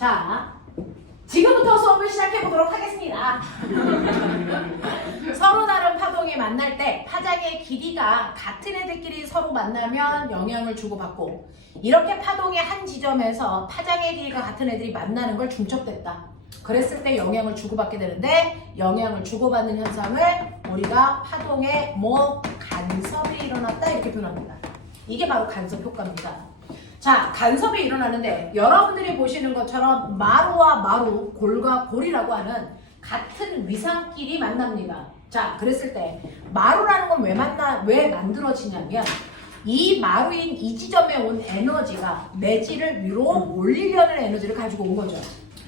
자, 지금부터 수업을 시작해 보도록 하겠습니다. 서로 다른 파동이 만날 때 파장의 길이가 같은 애들끼리 서로 만나면 영향을 주고받고, 이렇게 파동의 한 지점에서 파장의 길이가 같은 애들이 만나는 걸 중첩됐다. 그랬을 때 영향을 주고받게 되는데, 영향을 주고받는 현상을 우리가 파동의 간섭이 일어났다 이렇게 표현합니다. 이게 바로 간섭 효과입니다. 자, 간섭이 일어나는데 여러분들이 보시는 것처럼 마루와 마루, 골과 골이라고 하는 같은 위상끼리 만납니다. 자, 그랬을 때 마루라는 건 왜 만들어지냐면, 이 마루인 이 지점에 온 에너지가 매질을 위로 올리려는 에너지를 가지고 온 거죠.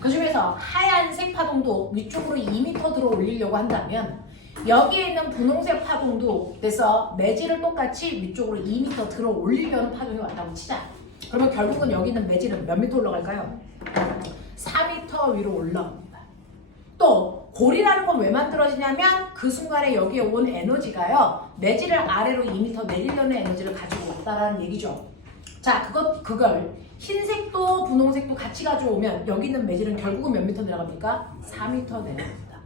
그 중에서 하얀색 파동도 위쪽으로 2m 들어 올리려고 한다면, 여기에 있는 분홍색 파동도 그래서 매질을 똑같이 위쪽으로 2m 들어 올리려는 파동이 왔다고 치자. 그러면 결국은 여기 있는 매질은 몇 미터 올라갈까요? 4m 위로 올라옵니다. 또 골이라는 건 왜 만들어지냐면, 그 순간에 여기에 온 에너지가요, 매질을 아래로 2m 내리려는 에너지를 가지고 있다라는 얘기죠. 자, 그걸 흰색도 분홍색도 같이 가져오면 여기 있는 매질은 결국은 몇 미터 내려갑니까? 4m 내려갑니다.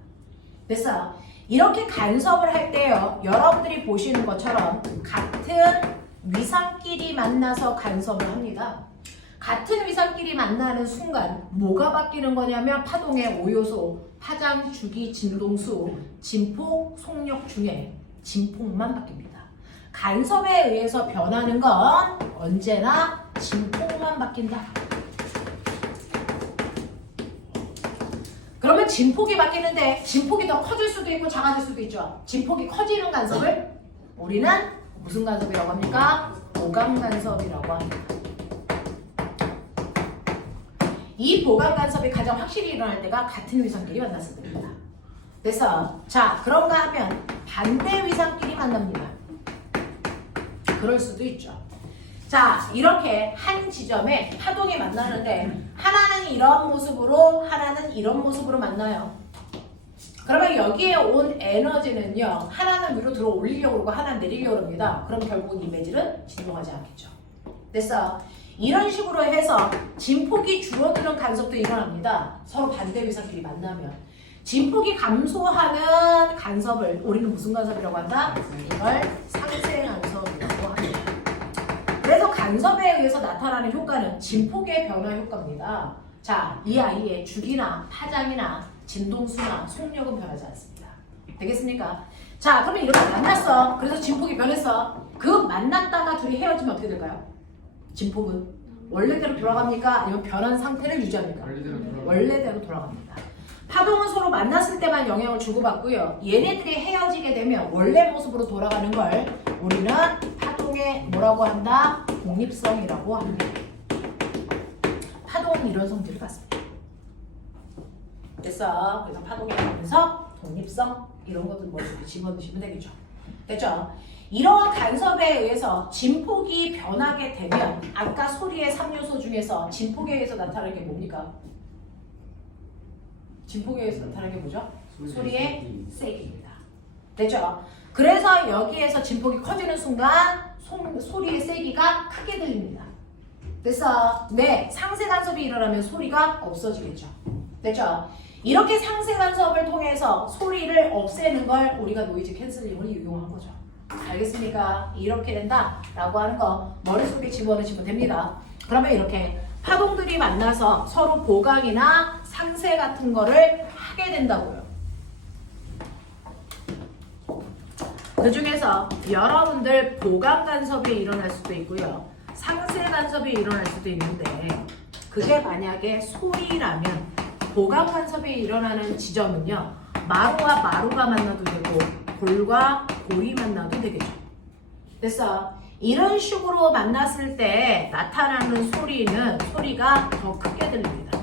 그래서 이렇게 간섭을 할 때요, 여러분들이 보시는 것처럼 같은 위상끼리 만나서 간섭을 합니다. 같은 위상끼리 만나는 순간 뭐가 바뀌는 거냐면, 파동의 5요소, 파장, 주기, 진동수, 진폭, 속력 중에 진폭만 바뀝니다. 간섭에 의해서 변하는 건 언제나 진폭만 바뀐다. 그러면 진폭이 바뀌는데, 진폭이 더 커질 수도 있고 작아질 수도 있죠. 진폭이 커지는 간섭을 우리는 무슨 간섭이라고 합니까? 보강 간섭이라고 합니다. 이 보강 간섭이 가장 확실히 일어날 때가 같은 위상끼리 만났을 때입니다. 그래서 자, 그런가 하면 반대 위상끼리 만납니다. 그럴 수도 있죠. 자, 이렇게 한 지점에 파동이 만나는데, 하나는 이런 모습으로, 하나는 이런 모습으로 만나요. 그러면 여기에 온 에너지는요, 하나는 위로 들어 올리려고 그러고 하나는 내리려고 합니다. 그럼 결국은 이 매질은 진동하지 않겠죠. 그래서 이런 식으로 해서 진폭이 줄어드는 간섭도 일어납니다. 서로 반대 위상끼리 만나면. 진폭이 감소하는 간섭을 우리는 무슨 간섭이라고 한다? 이걸 상쇄 간섭이라고 합니다. 그래서 간섭에 의해서 나타나는 효과는 진폭의 변화 효과입니다. 자, 이 아이의 주기나 파장이나 진동수나 속력은 변하지 않습니다. 되겠습니까? 자, 그러면 이렇게 만났어. 그래서 진폭이 변했어. 그 만났다가 둘이 헤어지면 어떻게 될까요? 진폭은 원래대로 돌아갑니까? 아니면 변한 상태를 유지합니까? 원래대로 돌아갑니다. 파동은 서로 만났을 때만 영향을 주고받고요, 얘네들이 헤어지게 되면 원래 모습으로 돌아가는 걸 우리는 파동의 뭐라고 한다? 독립성이라고 합니다. 파동은 이런 성질을 갖습니다. 그래서 파동에 관해서 독립성 이런 것들 머릿속에 집어넣으시면 되겠죠. 됐죠? 이러한 간섭에 의해서 진폭이 변하게 되면, 아까 소리의 3요소 중에서 진폭에 의해서 나타나는 게 뭡니까? 진폭에 의해서 나타나는 게 뭐죠? 소리의 세기입니다. 됐죠? 그래서 여기에서 진폭이 커지는 순간 소리의 세기가 크게 들립니다. 그래서 상쇄 간섭이 일어나면 소리가 없어지겠죠. 됐죠? 이렇게 상쇄 간섭을 통해서 소리를 없애는 걸 우리가 노이즈 캔슬링을 이용한 거죠. 알겠습니까? 이렇게 된다라고 하는 거 머릿속에 집어넣으시면 됩니다. 그러면 이렇게 파동들이 만나서 서로 보강이나 상쇄 같은 거를 하게 된다고요. 그 중에서 여러분들 보강 간섭이 일어날 수도 있고요, 상쇄 간섭이 일어날 수도 있는데, 그게 만약에 소리라면 보강 간섭이 일어나는 지점은요, 마루와 마루가 만나도 되고 골과 골이 만나도 되겠죠. 그래서 이런 식으로 만났을 때 나타나는 소리가 더 크게 들립니다.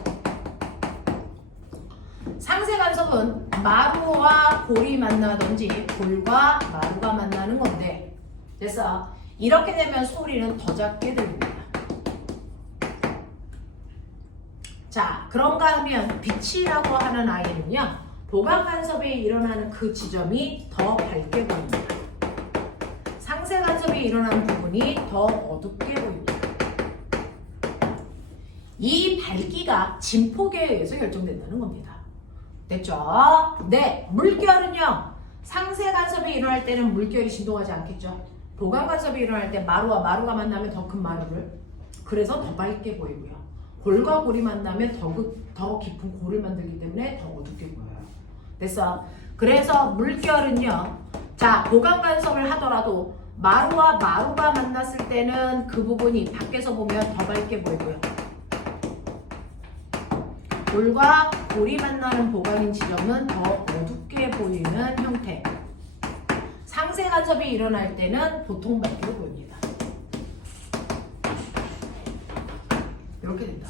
상쇄 간섭은 마루와 골이 만나든지 골과 마루가 만나는 건데, 그래서 이렇게 되면 소리는 더 작게 들립니다. 자, 그런가 하면 빛이라고 하는 아이는요, 보강 간섭이 일어나는 그 지점이 더 밝게 보입니다. 상쇄 간섭이 일어나는 부분이 더 어둡게 보입니다. 이 밝기가 진폭에 의해서 결정된다는 겁니다. 됐죠? 네, 물결은요. 상세 간섭이 일어날 때는 물결이 진동하지 않겠죠. 보강 간섭이 일어날 때 마루와 마루가 만나면 더 큰 마루를, 그래서 더 밝게 보이고요. 골과 골이 만나면 더 깊은 골을 만들기 때문에 더 어둡게 보여요. 됐어? 그래서 물결은요. 자, 보강 간섭을 하더라도 마루와 마루가 만났을 때는 그 부분이 밖에서 보면 더 밝게 보이고요. 골과 골이 만나는 보강인 지점은 더 어둡게 보이는 형태. 상세 간섭이 일어날 때는 보통 밝게 보입니다. 이렇게 된다.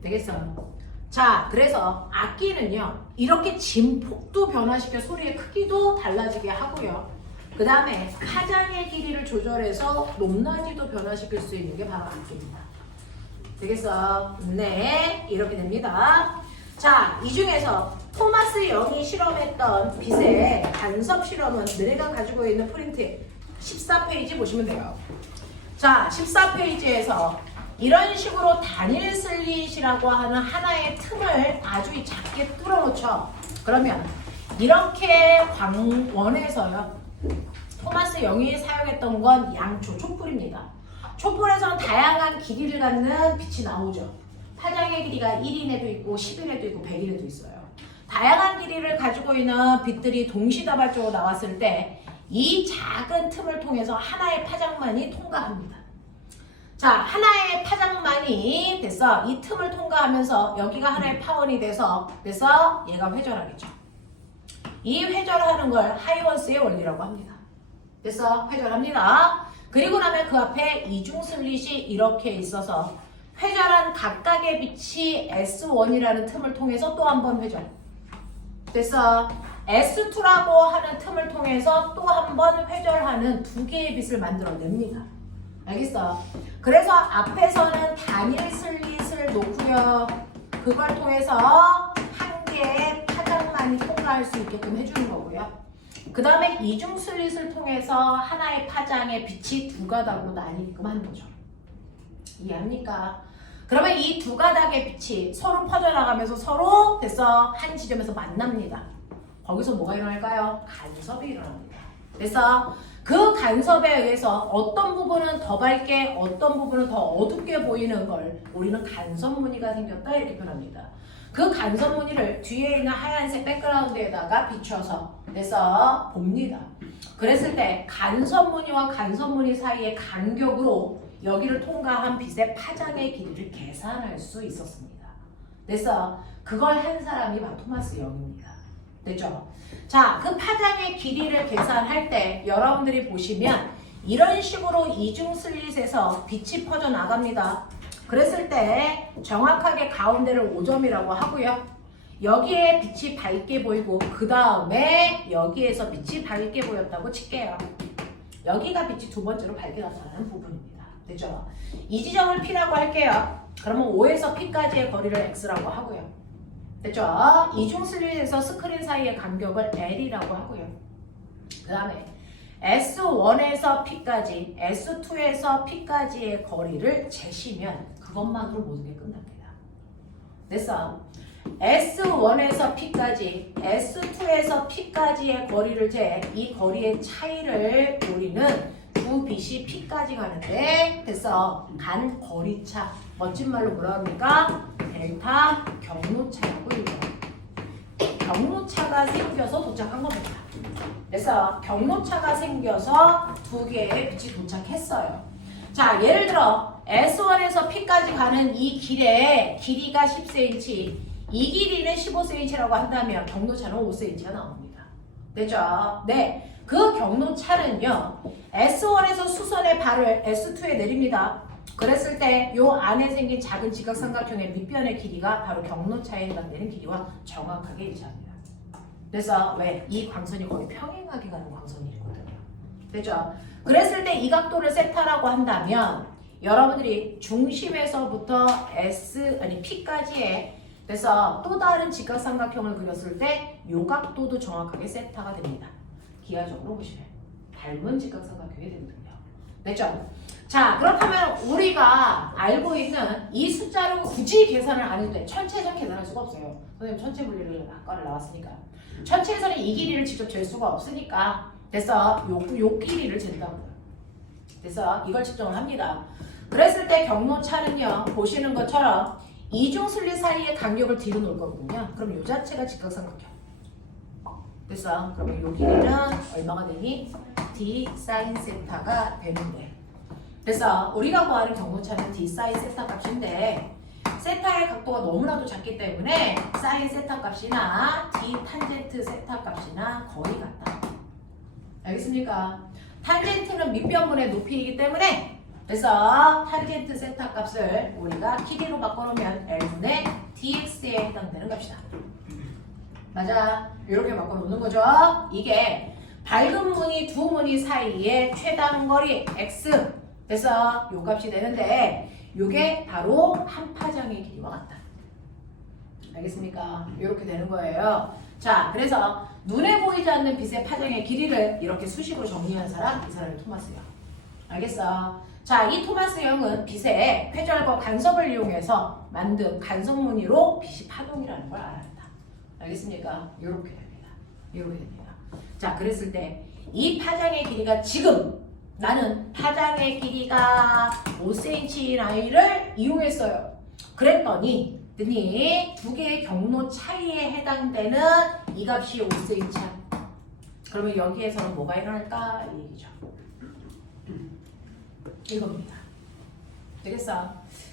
되겠어요? 자, 그래서 악기는요, 이렇게 진폭도 변화시켜 소리의 크기도 달라지게 하고요. 그 다음에 파장의 길이를 조절해서 높낮이도 변화시킬 수 있는 게 바로 악기입니다. 되겠어? 네, 이렇게 됩니다. 자, 이 중에서 토마스 영이 실험했던 빛의 간섭 실험은 너네가 가지고 있는 프린트 14페이지 보시면 돼요. 자, 14페이지에서 이런 식으로 단일 슬릿이라고 하는 하나의 틈을 아주 작게 뚫어놓죠. 그러면 이렇게 광원에서요, 토마스 영이 사용했던 건 양초, 촛불입니다. 촛불에서는 다양한 길이를 갖는 빛이 나오죠. 파장의 길이가 1인에도 있고 10인에도 있고 100인에도 있어요. 다양한 길이를 가지고 있는 빛들이 동시다발적으로 나왔을 때 이 작은 틈을 통해서 하나의 파장만이 통과합니다. 자, 하나의 파장만이 됐어. 이 틈을 통과하면서 여기가 하나의 파원이 돼서 얘가 회절하겠죠. 이 회절하는 걸 하이원스의 원리라고 합니다. 됐어? 회절합니다. 그리고 나면 그 앞에 이중 슬릿이 이렇게 있어서 회절한 각각의 빛이 S1이라는 틈을 통해서 또 한 번 회절. 됐어? S2라고 하는 틈을 통해서 또 한 번 회절하는 두 개의 빛을 만들어냅니다. 알겠어? 그래서 앞에서는 단일 슬릿을 놓고요. 그걸 통해서 한 개의 파장만이 통과할 수 있게끔 해주는 거고요. 그 다음에 이중 슬릿을 통해서 하나의 파장의 빛이 두 가닥으로 나뉘게끔 하는 거죠. 이해합니까? 그러면 이 두 가닥의 빛이 서로 퍼져나가면서 서로 한 지점에서 만납니다. 거기서 뭐가 일어날까요? 간섭이 일어납니다. 그래서 그 간섭에 의해서 어떤 부분은 더 밝게, 어떤 부분은 더 어둡게 보이는 걸 우리는 간섭 무늬가 생겼다 이렇게 표현합니다. 그 간섭 무늬를 뒤에 있는 하얀색 백그라운드에다가 비춰서 봅니다. 그랬을 때 간섭 무늬와 간섭 무늬 사이의 간격으로 여기를 통과한 빛의 파장의 길이를 계산할 수 있었습니다. 그래서 그걸 한 사람이 바로 토마스 영입니다. 됐죠? 자, 그 파장의 길이를 계산할 때 여러분들이 보시면 이런 식으로 이중 슬릿에서 빛이 퍼져 나갑니다. 그랬을 때 정확하게 가운데를 5점이라고 하고요. 여기에 빛이 밝게 보이고 그 다음에 여기에서 빛이 밝게 보였다고 칠게요. 여기가 빛이 두 번째로 밝게 나타나는 부분입니다. 됐죠? 이 지점을 P라고 할게요. 그러면 O에서 P까지의 거리를 X라고 하고요. 됐죠? 이중 슬릿에서 스크린 사이의 간격을 L이라고 하고요. 그 다음에 S1에서 P까지, S2에서 P까지의 거리를 재시면 그것만으로 모든 게 끝납니다. 됐어? S1에서 P까지, S2에서 P까지의 거리를 재, 이 거리의 차이를 우리는 두 빛이 P까지 가는데 됐어? 간 거리차, 멋진 말로 뭐라 합니까? 델타 경로차라고 읽어요. 경로차가 생겨서 도착한 겁니다. 그래서 경로차가 생겨서 두 개의 빛이 도착했어요. 자, 예를 들어 S1에서 P까지 가는 이 길의 길이가 10cm, 이 길이는 15cm라고 한다면 경로차는 5cm가 나옵니다. 됐죠? 네. 그 경로차는요, S1에서 수선의 발을 S2에 내립니다. 그랬을 때 요 안에 생긴 작은 지각삼각형의 밑변의 길이가 바로 경로차에 해당되는 길이와 정확하게 일치합니다. 그래서 왜? 이 광선이 거의 평행하게 가는 광선이거든요. 됐죠? 그랬을 때 이 각도를 세타라고 한다면 여러분들이 중심에서부터 P까지의 그래서 또 다른 직각삼각형을 그렸을 때 요 각도도 정확하게 세타가 됩니다. 기하적으로 보시면 닮은 직각삼각형이 되거든요. 됐죠? 자, 그렇다면 우리가 알고 있는 이 숫자로 굳이 계산을 안 해도 돼. 천체에서는 계산할 수가 없어요. 선생님 천체 분리를 아까를 나왔으니까. 천체에서는 이 길이를 직접 잴 수가 없으니까 그래서 요 길이를 잰다고요. 그래서 이걸 측정을 합니다. 그랬을 때 경로차는요. 보시는 것처럼 이중순리 사이의 간격을 뒤로 놓을 거거든요. 그럼 요 자체가 직각삼각형. 그래서 그러면 요 길이는 얼마가 되니? d sin 세타가 되는데 그래서 우리가 구하는 경로차는 d sin 세타 값인데 세타의 각도가 너무나도 작기 때문에 sin 세타 값이나 d 탄젠트 세타 값이나 거의 같다. 알겠습니까? 탄젠트는 밑변분의 높이이기 때문에 그래서 탄젠트 세타 값을 우리가 길이로 바꿔놓으면 L분의 dx에 해당되는 값이다. 맞아. 이렇게 바꿔놓는 거죠. 이게 밝은 무늬 두 무늬 사이의 최단 거리 x 그래서 요 값이 되는데 요게 바로 한 파장의 길이와 같다. 알겠습니까? 이렇게 되는 거예요. 자, 그래서 눈에 보이지 않는 빛의 파장의 길이를 이렇게 수식으로 정리한 사람, 이 사람이 토마스 형. 알겠어? 자, 이 토마스 형은 빛의 회전과 간섭을 이용해서 만든 간섭 무늬로 빛이 파동이라는 걸 알았다. 알겠습니까? 이렇게 됩니다. 이렇게 됩니다. 자, 그랬을 때 이 파장의 길이가 지금 나는 파장의 길이가 5cm 라인을 이용했어요. 그랬더니 두 개의 경로 차이에 해당되는 이 값이 5cm야. 그러면 여기에서는 뭐가 일어날까? 이 얘기죠. 이겁니다. 되겠어?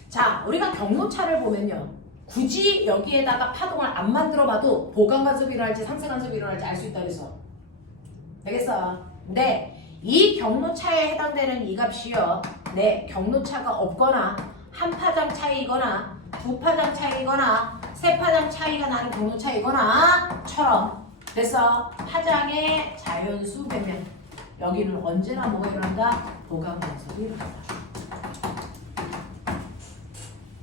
자, 우리가 경로차를 보면요. 굳이 여기에다가 파동을 안 만들어봐도 보강간섭이 일어날지 상쇄간섭이 일어날지 알 수 있다 그래서. 되겠어? 근데 이 경로차에 해당되는 이 값이요. 네, 경로차가 없거나 한 파장 차이거나 두 파장 차이거나 세 파장 차이가 나는 경로차이거나 처럼 그래서 파장의 자연수 변면 여기는 언제나 뭐가 일어난다? 보강간섭이 일어난다.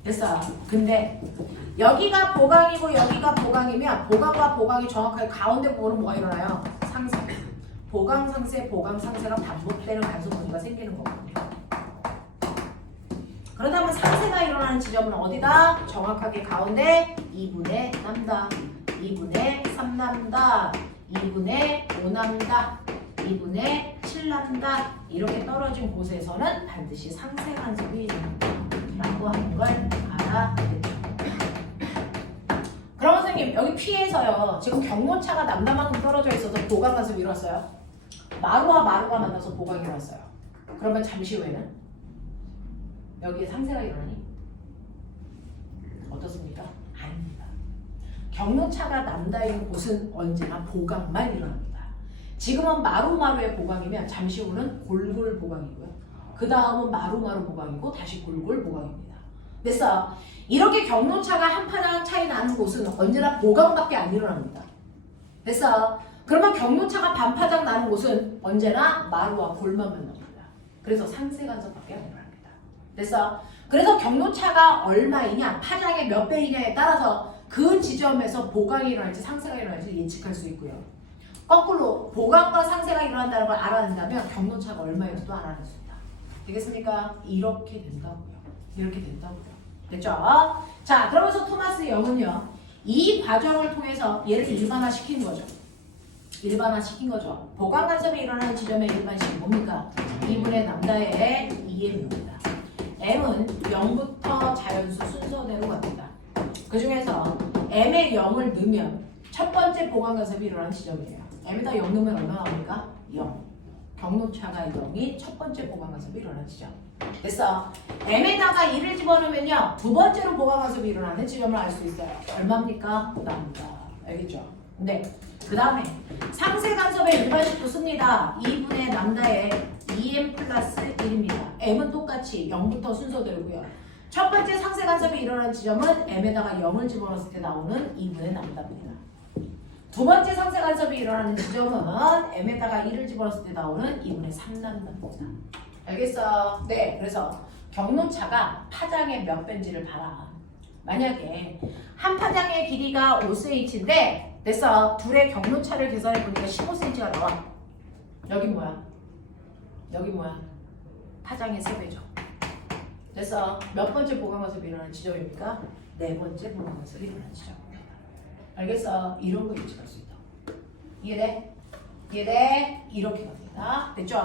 됐어. 근데 여기가 보강이고 여기가 보강이면 보강과 보강이 정확하게 가운데 부분은 뭐가 일어나요? 상쇄. 보강 상쇄, 보강 상쇄가 반복되는 간섭 무늬가 생기는 거거든요. 그렇다면 상쇄가 일어나는 지점은 어디다? 정확하게 가운데 2분의 남다, 2분의 3남다, 2분의 5남다, 2분의 7남다 이렇게 떨어진 곳에서는 반드시 상쇄 간섭이 일어난다라고 하는 걸 알아야 되죠. 그럼 선생님 여기 P에서요 지금 경로차가 남다만큼 떨어져 있어서 보강 간섭이 일어났어요. 마루와 마루가 만나서 보강이 일어났어요. 그러면 잠시 후에는 여기에 상쇄가 일어나니? 어떻습니까? 아닙니다. 경로차가 남다인 곳은 언제나 보강만 일어납니다. 지금은 마루마루의 보강이면 잠시 후는 골골 보강이고요. 그 다음은 마루마루 보강이고 다시 골골 보강입니다. 그래서 이렇게 경로차가 한 파장 차이 나는 곳은 언제나 보강밖에 안 일어납니다. 그래서 그러면 경로차가 반파장 나는 곳은 언제나 마루와 골만 만납니다. 그래서 상쇄간섭밖에 안 일어납니다. 그래서 경로차가 얼마이냐, 파장의 몇 배이냐에 따라서 그 지점에서 보강이 일어날지 상쇄가 일어날지 예측할 수 있고요. 거꾸로 보강과 상쇄가 일어난다는 걸 알아낸다면 경로차가 얼마인지도 알아낼 수 있다. 되겠습니까? 이렇게 된다고요. 이렇게 된다고요. 됐죠? 자, 그러면서 토마스 영은요. 이 과정을 통해서 얘를 일반화시킨 거죠. 일반화시킨 거죠. 보강간섭이 일어나는 지점의 일반식이 뭡니까? 2분의 남다의 2m입니다. m은 0부터 자연수 순서대로 갑니다. 그 중에서 m에 0을 넣으면 첫 번째 보강간섭이 일어나는 지점이에요. m에다 0 넣으면 얼마 나옵니까? 0. 경로차가 0이 첫 번째 보강간섭이 일어나는 지점. 됐어. m에다가 1을 집어넣으면요. 두 번째로 보강간섭이 일어나는 지점을 알 수 있어요. 얼마입니까? 남다. 알겠죠? 네. 그 다음에 상쇄간섭의 일반식도 씁니다. 2분의 남다의 2m 플러스 1입니다. m은 똑같이 0부터 순서대로고요. 첫 번째 상쇄간섭이 일어나는 지점은 m에다가 0을 집어넣었을 때 나오는 2분의 남다입니다. 두 번째 상쇄간섭이 일어나는 지점은 m에다가 1을 집어넣었을 때 나오는 2분의 3남다입니다. 알겠어? 네. 그래서 경로차가 파장의 몇 배인지를 봐라. 만약에 한 파장의 길이가 5cm인데 됐어. 둘의 경로차를 계산해 보니까 15cm가 나와. 여기 뭐야? 여기 뭐야? 파장의 3배죠. 됐어. 몇 번째 보강관습이 일어나는 지점입니까? 네 번째 보강관습이 일어나는 지점입니다. 알겠어? 이런 거 예측할 수 있다. 이해돼? 이해돼? 이렇게 갑니다. 됐죠?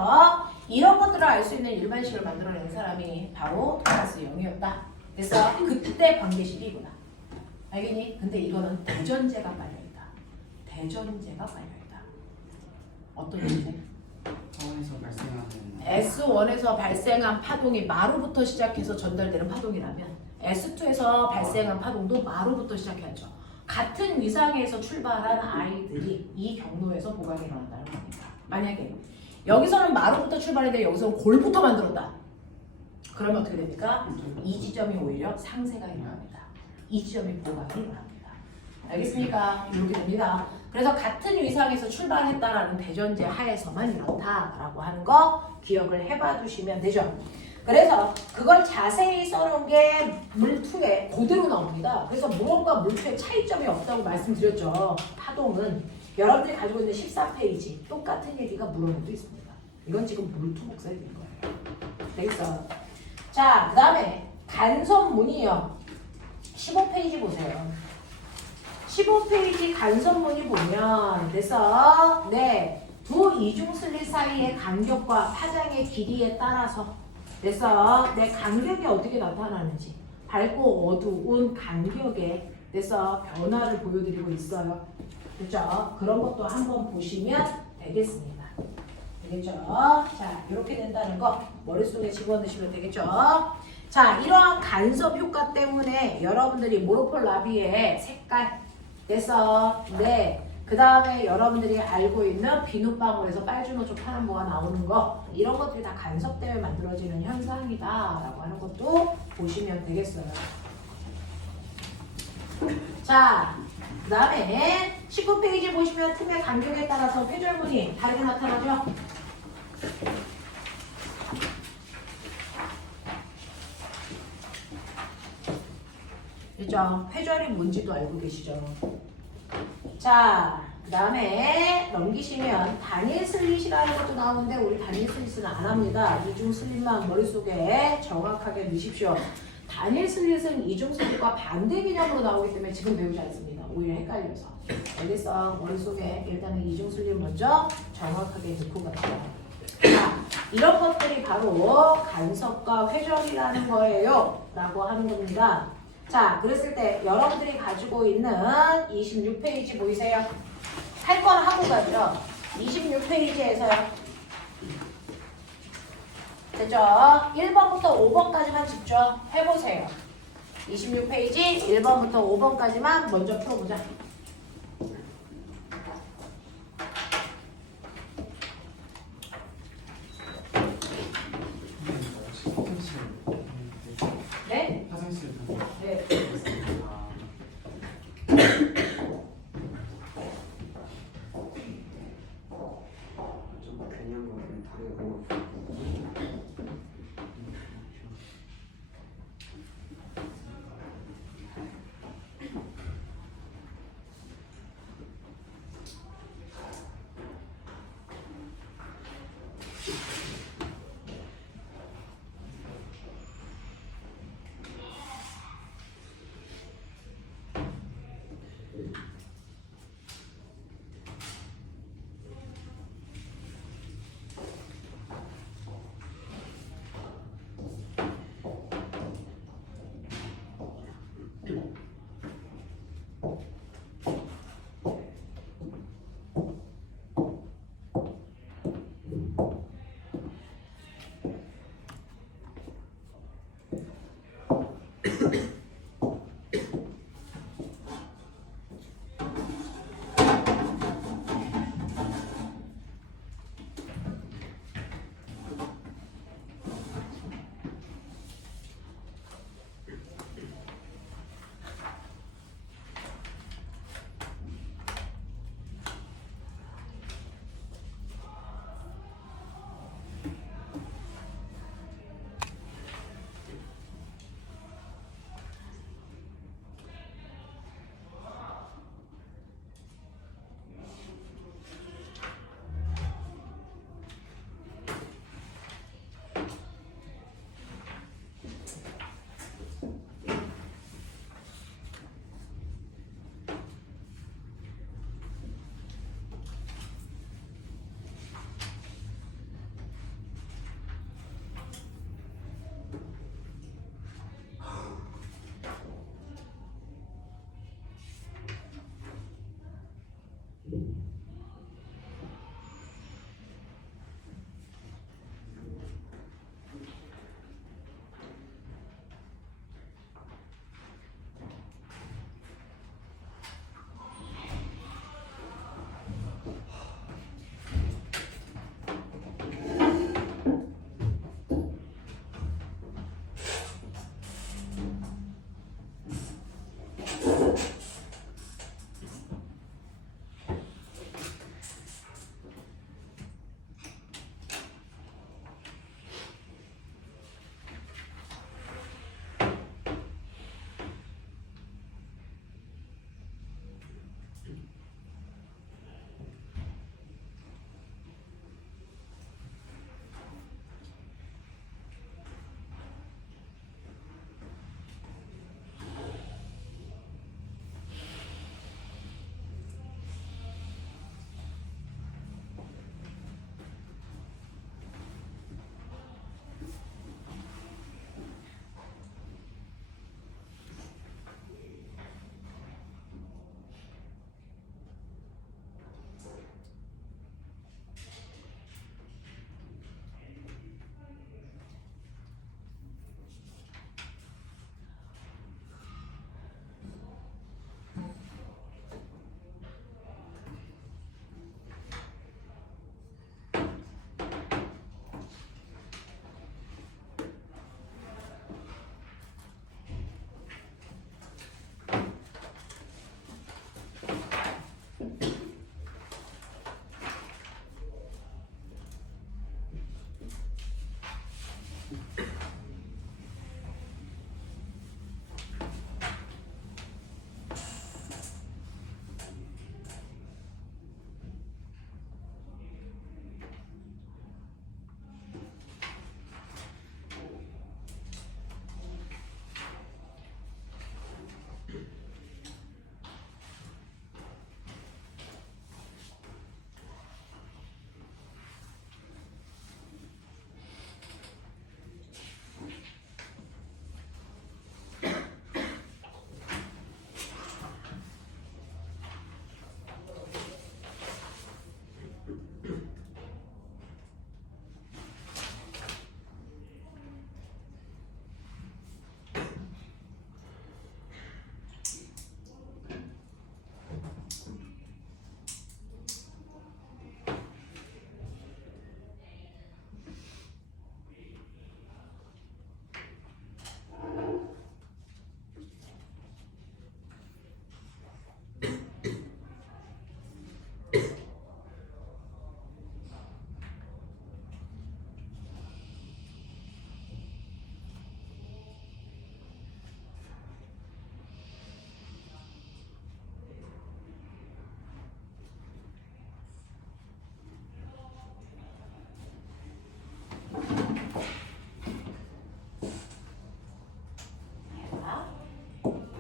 이런 것들을 알 수 있는 일반식을 만들어낸 사람이 바로 토마스 영이었다. 됐어? 그때 관계식이 이구나. 알겠니? 근데 이거는 대전제가 깔려있다. 대전제가 깔려있다. 어떤 전제? 원에서 발생하는 S1에서 발생한 파동이 마루부터 시작해서 전달되는 파동이라면 S2에서 발생한 파동도 마루부터 시작해야죠. 같은 위상에서 출발한 아이들이 이 경로에서 보강이 일어난다는 겁니다. 만약에 여기서는 마루부터 출발했는데 여기서는 골부터 만들었다. 그러면 어떻게 됩니까? 이 지점이 오히려 상세가 일어납니다. 이 지점이 보강이 일어납니다. 알겠습니까? 이렇게 됩니다. 그래서 같은 위상에서 출발했다라는 대전제 하에서만 이렇다라고 하는 거 기억을 해봐 주시면 되죠. 그래서 그걸 자세히 써놓은 게 물2에 그대로 나옵니다. 그래서 무언가 물2에 차이점이 없다고 말씀드렸죠. 파동은 여러분들이 가지고 있는 14페이지 똑같은 얘기가 물어보도 있습니다. 이건 지금 물2 복사해 드린 거예요. 되겠어? 자, 그 다음에 간섭문이요. 15페이지 보세요. 15페이지 간섭문이 보면 그래서 네, 두 이중슬릿 사이의 간격과 파장의 길이에 따라서 그래서 내 간격이 어떻게 나타나는지 밝고 어두운 간격에 그래서 변화를 보여드리고 있어요. 그렇죠? 그런 것도 한번 보시면 되겠습니다. 되겠죠? 자, 이렇게 된다는 거 머릿속에 집어넣으시면 되겠죠? 자, 이러한 간섭 효과 때문에 여러분들이 모노폴 라비의 색깔 그래서 네, 그 다음에 여러분들이 알고 있는 비눗방울에서 빨주노초 파란보가 나오는 거 이런 것들이 다 간섭 때문에 만들어지는 현상이다 라고 하는 것도 보시면 되겠어요. 자, 그 다음에 19페이지 보시면 틈의 간격에 따라서 회절문이 다르게 나타나죠? 그죠? 회절이 뭔지도 알고 계시죠? 자, 그 다음에 넘기시면 단일 슬릿이라는 것도 나오는데 우리 단일 슬릿은 안 합니다. 이중 슬릿만 머릿속에 정확하게 넣으십시오. 단일 슬릿은 이중 슬릿과 반대 개념으로 나오기 때문에 지금 배우지 않습니다. 오히려 헷갈려서. 알겠어? 머릿속에 일단은 이중 슬릿 먼저 정확하게 넣고 가세요. 자, 이런 것들이 바로 간섭과 회절이라는 거예요. 라고 하는 겁니다. 자, 그랬을 때 여러분들이 가지고 있는 26페이지 보이세요? 할 건 하고 가죠. 26페이지에서요. 됐죠? 1번부터 5번까지만 직접 해보세요. 26페이지 1번부터 5번까지만 먼저 풀어보자. 네? 화장실 네. 좀 괜한 거 같은데 다르고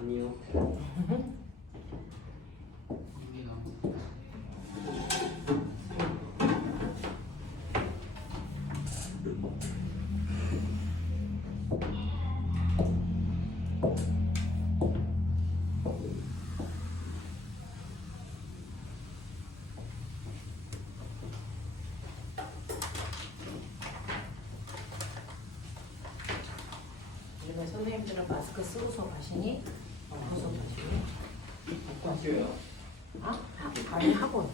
아니요. 입니다. 요즘에 선생님들은 마스크 쓰고 수업 하시니? 수업 하시니? 먹고 할게요. 아? 아니 학원.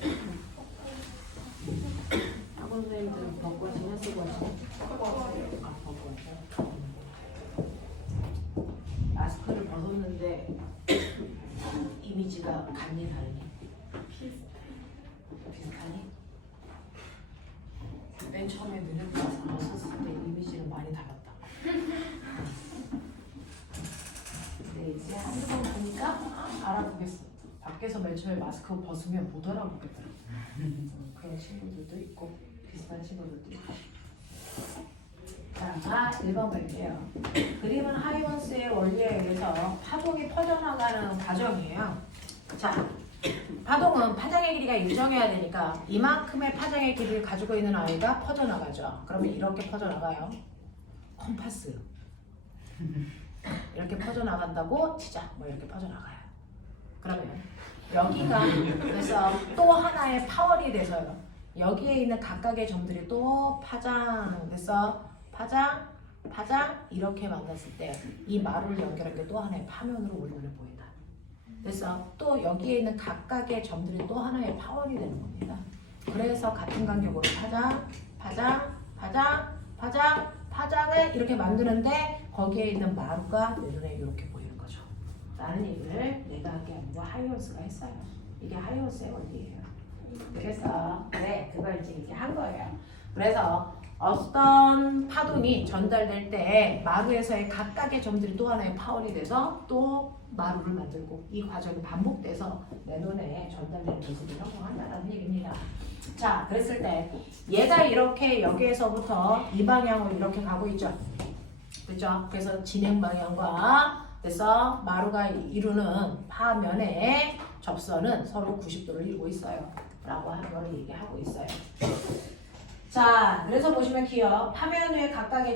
학원 선생님들은 벗고 하시냐 쓰고 하시냐? 아 벗고 하셔. 마스크를 벗었는데 이미지가 같니 다르니? 비슷하니? 맨 처음에 눈을 벗었을 때 이미지는 많이 달랐다. 근데 이제 한두 번 보니까 알아보겠어. 밖에서 맨 처음에 마스크 벗으면 못 알아보겠더라. 그런 친구들도 있고 비슷한 친구들도 있고. 자, 1번 볼게요. 그림은 하이원스의 원리에 의해서 파동이 퍼져나가는 과정이에요. 자, 파동은 파장의 길이가 일정해야 되니까 이만큼의 파장의 길이를 가지고 있는 아이가 퍼져나가죠. 그러면 이렇게 퍼져나가요. 컴파스. 이렇게 퍼져나간다고 치자. 뭐 이렇게 퍼져나가요. 그러면 여기가 그래서 또 하나의 파월이 돼서요. 여기에 있는 각각의 점들이 또 파장 돼서 파장, 파장 이렇게 만났을 때 이 마루를 연결할 때 또 하나의 파면으로 우리눈에 보인다. 그래서 또 여기에 있는 각각의 점들이 또 하나의 파월이 되는 겁니다. 그래서 같은 간격으로 파장, 파장, 파장, 파장, 파장을 이렇게 만드는데 거기에 있는 마루가 내 눈에 이렇게 보이는 거죠. 라는 얘기를 내가 한 게 아니고 하이원스가 했어요. 이게 하이원스의 원리예요. 그래서 그래 그걸 이제 이렇게 한 거예요. 그래서 어떤 파동이 전달될 때 마루에서의 각각의 점들이 또 하나의 파월이 돼서 또 마루를 만들고 이 과정이 반복돼서 내 눈에 전달되는 모습이라고 한다는 얘기입니다. 자, 그랬을 때 얘가 이렇게 여기에서부터 이 방향으로 이렇게 가고 있죠. 그렇죠? 그래서 진행 방향과 그래서 마루가 이루는 파면의 접선은 서로 90도를 이루고 있어요. 라고 하는 걸 얘기하고 있어요. 자, 그래서 보시면 기억 파면 위의 각각의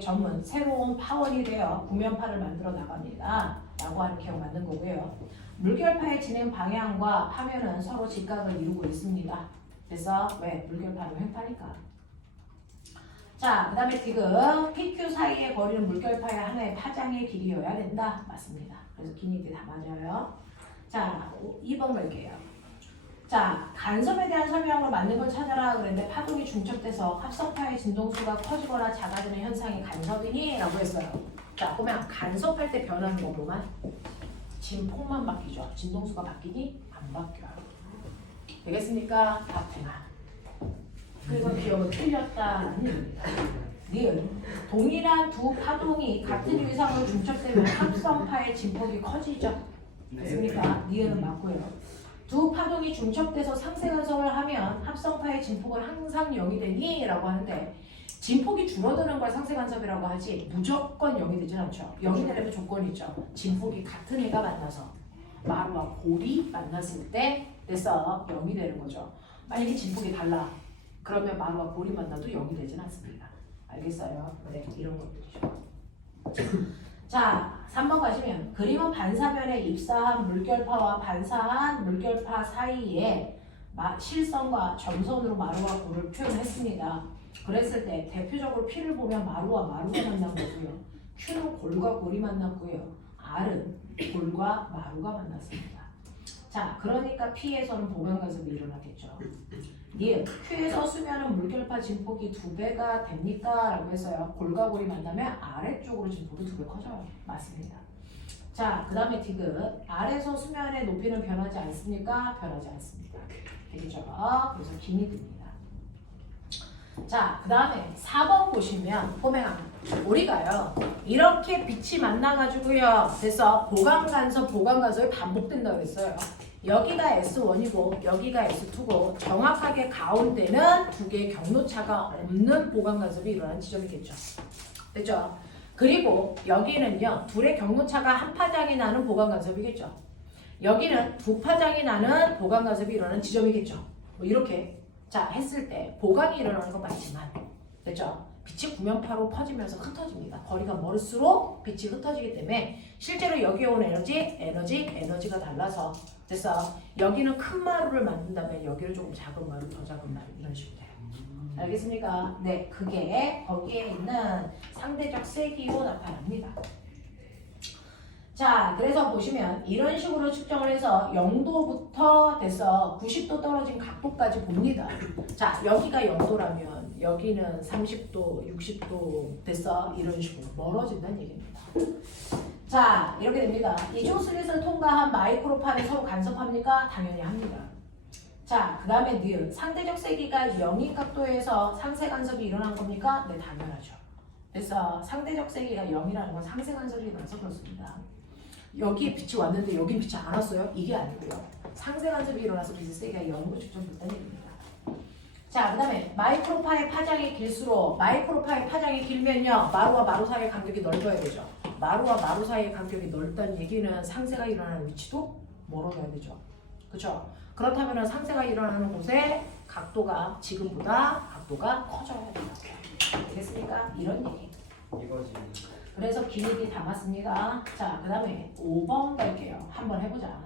점은 새로운 파원이 되어 구면파를 만들어 나갑니다. 라고 하는 기억 만든 거고요. 물결파의 진행 방향과 파면은 서로 직각을 이루고 있습니다. 그래서 왜? 물결파는 횡파니까. 자, 그 다음에 지금 PQ 사이의 거리는 물결파의 하나의 파장의 길이여야 된다. 맞습니다. 그래서 기니들 다 맞아요. 자, 2번 갈게요. 자, 간섭에 대한 설명으로 맞는 걸 찾아라 그랬는데 파동이 중첩돼서 합성파의 진동수가 커지거나 작아지는 현상이 간섭이니? 라고 했어요. 자, 보면 간섭할 때 변하는 거 뭐만? 진폭만 바뀌죠. 진동수가 바뀌니? 안 바뀌어요. 되겠습니까? 답해나. 그리고 기억은 틀렸다는 얘기입니다. 니은 동일한 두 파동이 같은 위상으로 중첩되면 합성파의 진폭이 커지죠. 됐습니까? 니은은 맞고요. 두 파동이 중첩돼서 상쇄간섭을 하면 합성파의 진폭은 항상 0이 되니? 라고 하는데 진폭이 줄어드는 걸 상쇄간섭이라고 하지 무조건 0이 되진 않죠. 0이 되려면 조건이 있죠. 진폭이 같은 애가 만나서 마루와 골이 만났을 때 그래서 0이 되는 거죠. 만약에 진폭이 달라. 그러면 마루와 골이 만나도 0이 되진 않습니다. 알겠어요? 네, 이런 것들이죠. 자, 3번 가시면 그림은 반사면에 입사한 물결파와 반사한 물결파 사이에 실선과 점선으로 마루와 골을 표현했습니다. 그랬을 때 대표적으로 P를 보면 마루와 마루가 만난 거고요. Q는 골과 골이 만났고요. R은 골과 마루가 만났습니다. 자, 그러니까 P에서는 보강간섭이 일어나겠죠. 니은 Q에서 수면은 물결파 진폭이 2배가 됩니까? 라고 했어요. 골과 골이 만나면 아래쪽으로 진폭이 2배 커져요. 맞습니다. 자, 그 다음에 디귿 아래에서 수면의 높이는 변하지 않습니까? 변하지 않습니다. 되겠죠? 그래서 긴이 듭니다. 자, 그 다음에 4번 보시면 보면 우리가요 이렇게 빛이 만나가지고요 그래서 보강간섭이 반복된다고 했어요. 여기가 S1이고 여기가 S2고 정확하게 가운데는 두 개의 경로차가 없는 보강간섭이 일어나는 지점이겠죠. 됐죠? 그리고 여기는요, 둘의 경로차가 한 파장이 나는 보강 간섭이겠죠. 여기는 두 파장이 나는 보강 간섭이 일어나는 지점이겠죠. 뭐 이렇게 자 했을 때 보강이 일어나는 건 맞지만, 됐죠? 빛이 구면파로 퍼지면서 흩어집니다. 거리가 멀수록 빛이 흩어지기 때문에 실제로 여기에 온 에너지가 달라서, 그래서 여기는 큰 마루를 만든 다음에 여기를 조금 작은 마루, 더 작은 마루 이런 식으로 돼요. 알겠습니까? 네, 그게 거기에 있는 상대적 세기로 나타납니다. 자, 그래서 보시면 이런 식으로 측정을 해서 0도부터 돼서 90도 떨어진 각도까지 봅니다. 자, 여기가 0도라면 여기는 30도, 60도 됐어. 이런 식으로 멀어진다는 얘기입니다. 자, 이렇게 됩니다. 이중슬릿을 통과한 마이크로판이 서로 간섭합니까? 당연히 합니다. 자, 그 다음에 니은. 상대적 세기가 0인 각도에서 상세 간섭이 일어난 겁니까? 네, 당연하죠. 그래서 상대적 세기가 0이라는 건 상세 간섭이 일어나서 그렇습니다. 여기에 빛이 왔는데 여긴 빛이 안 왔어요? 이게 아니고요. 상세 간섭이 일어나서 빛의 세기가 0으로 측정됐다는 얘기입니다. 자, 그 다음에 마이크로파의 파장이 길수록, 마이크로파의 파장이 길면요, 마루와 마루 사이의 간격이 넓어야 되죠. 마루와 마루 사이의 간격이 넓다는 얘기는 상세가 일어나는 위치도 멀어져야 되죠. 그렇죠? 그렇다면 상세가 일어나는 곳에 각도가 지금보다 각도가 커져야 된다. 알겠습니까? 이런 얘기. 이거지. 그래서 기획이 담았습니다. 자, 그 다음에 5번 갈게요. 한번 해보자.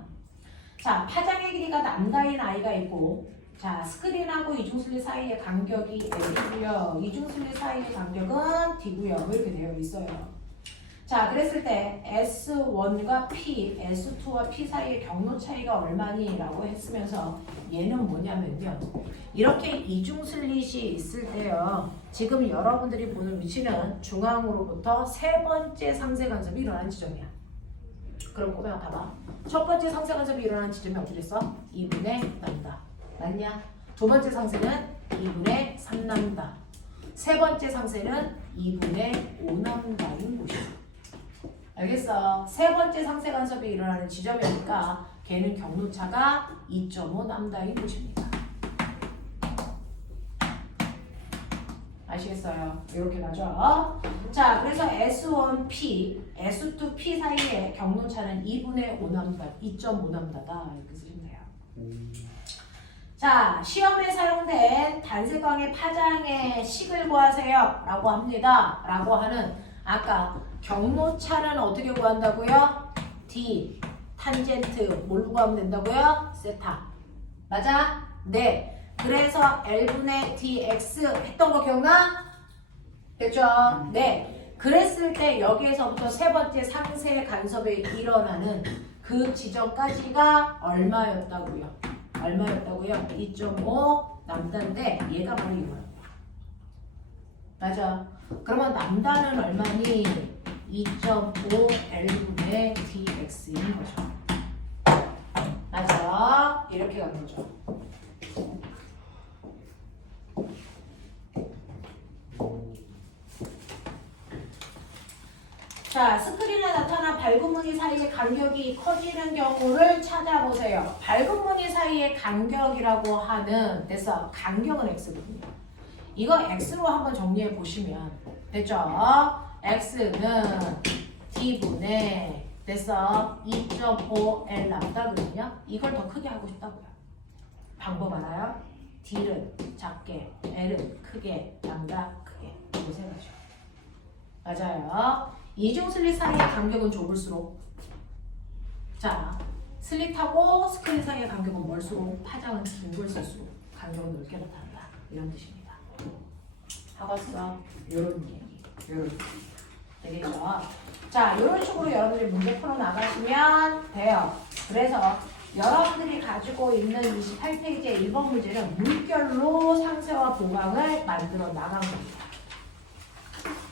자, 파장의 길이가 남다인 아이가 있고, 자, 스크린하고 이중슬릿 사이의 간격이 L이고요. 이중슬릿 사이의 간격은 D고요. 이렇게 되어 있어요. 자, 그랬을 때 S1과 P, S2와 P 사이의 경로 차이가 얼마니? 라고 했으면서 얘는 뭐냐면요. 이렇게 이중슬릿이 있을 때요. 지금 여러분들이 보는 위치는 중앙으로부터 세 번째 상세 간섭이 일어나는 지점이야. 그럼 꼬맹아 봐봐. 첫 번째 상세 간섭이 일어나는 지점이 어디 됐어? 2분의 남다. 맞냐? 두 번째 상세는 2분의 3남다. 세 번째 상세는 2분의 5남다인 곳이야. 알겠어? 세 번째 상세 간섭이 일어나는 지점이니까 걔는 경로차가 2.5 남다인 곳입니다. 아시겠어요? 이렇게 가죠. 자, 그래서 S1P, S2P 사이의 경로차는 2분의 5남다, 2.5남다다 이렇게 쓰시면 돼요. 자, 시험에 사용된 단색광의 파장의 식을 구하세요 라고 합니다. 라고 하는 아까 경로차는 어떻게 구한다고요? D, 탄젠트, 뭘로 구하면 된다고요? 세타. 맞아? 네. 그래서 L분의 dx 했던 거 기억나? 됐죠? 네. 그랬을 때 여기에서부터 세 번째 상세 간섭이 일어나는 그 지점까지가 얼마였다고요? 얼마였다고요? 2.5 남다인데 얘가 바로 이거예요. 맞아. 그러면 남다는 얼마니? 2.5 L분의 dx인 거죠. 맞아. 이렇게 가는 거죠. 자, 스크린에 나타난 밝은 무늬 사이의 간격이 커지는 경우를 찾아보세요. 밝은 무늬 사이의 간격이라고 하는, 됐어. 간격은 x거든요. 이거 x로 한번 정리해 보시면 됐죠? x는 d분의 됐어. 2.5L 남다거든요. 이걸 더 크게 하고 싶다고요. 방법 알아요? d는 작게, l은 크게, 남다 크게. 이거 세 가지. 맞아요. 이중 슬릿 사이의 간격은 좁을수록, 자, 슬릿하고 스크린 사이의 간격은 멀수록 파장은 긴 걸 쓸수록 간격은 넓게 나타난다. 이런 뜻입니다. 하겠어? 요런 얘기. 요런 얘기. 되겠죠? 자, 이런 식으로 여러분들이 문제 풀어 나가시면 돼요. 그래서 여러분들이 가지고 있는 28페이지의 1번 문제는 물결로 상세와 보강을 만들어 나간 겁니다.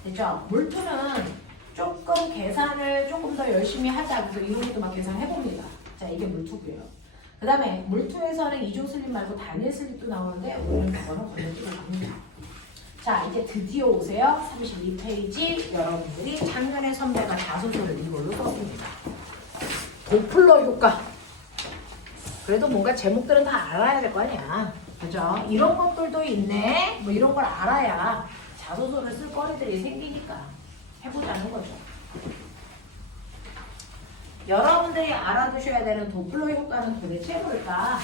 됐죠? 물투는 조금 계산을 조금 더 열심히 하자. 그래서 이런 것도 막 계산해봅니다. 자, 이게 물투고요. 그 다음에 물투에서는 이중 슬립 말고 단일 슬립도 나오는데 오늘은 그거는 건너뛰고 갑니다. 자, 이제 드디어 오세요. 32페이지 여러분들이 작년에 선배가 자소서를 이걸로 썼습니다. 도플러 효과. 그래도 뭔가 제목들은 다 알아야 될 거 아니야. 그죠? 이런 것들도 있네. 뭐 이런 걸 알아야 자소서를 쓸 거리들이 생기니까. 해보자는 거죠. 여러분들이 알아두셔야 되는 도플러 효과는 도대체 뭘까?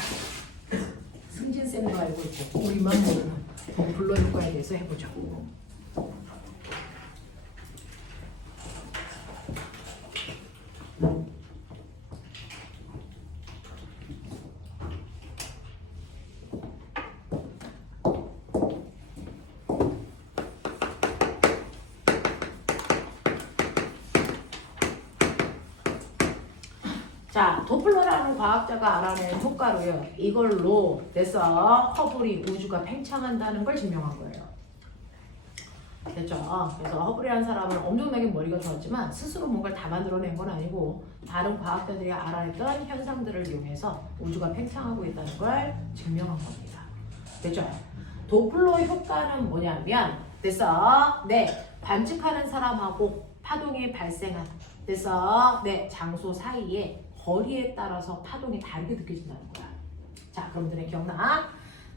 승진쌤도 알고 있고 우리만 모르는 도플러 효과에 대해서 해보죠. 자, 도플러라는 과학자가 알아낸 효과로요. 이걸로 됐어. 허블이 우주가 팽창한다는 걸 증명한 거예요. 됐죠? 그래서 허블이라는 사람은 엄청나게 머리가 좋았지만 스스로 뭔가를 다 만들어낸 건 아니고 다른 과학자들이 알아냈던 현상들을 이용해서 우주가 팽창하고 있다는 걸 증명한 겁니다. 됐죠? 도플러 효과는 뭐냐면 됐어? 네, 관측하는 사람하고 파동이 발생한 됐어? 네, 장소 사이에 거리에 따라서 파동이 다르게 느껴진다는 거야. 자, 그럼들 기억나?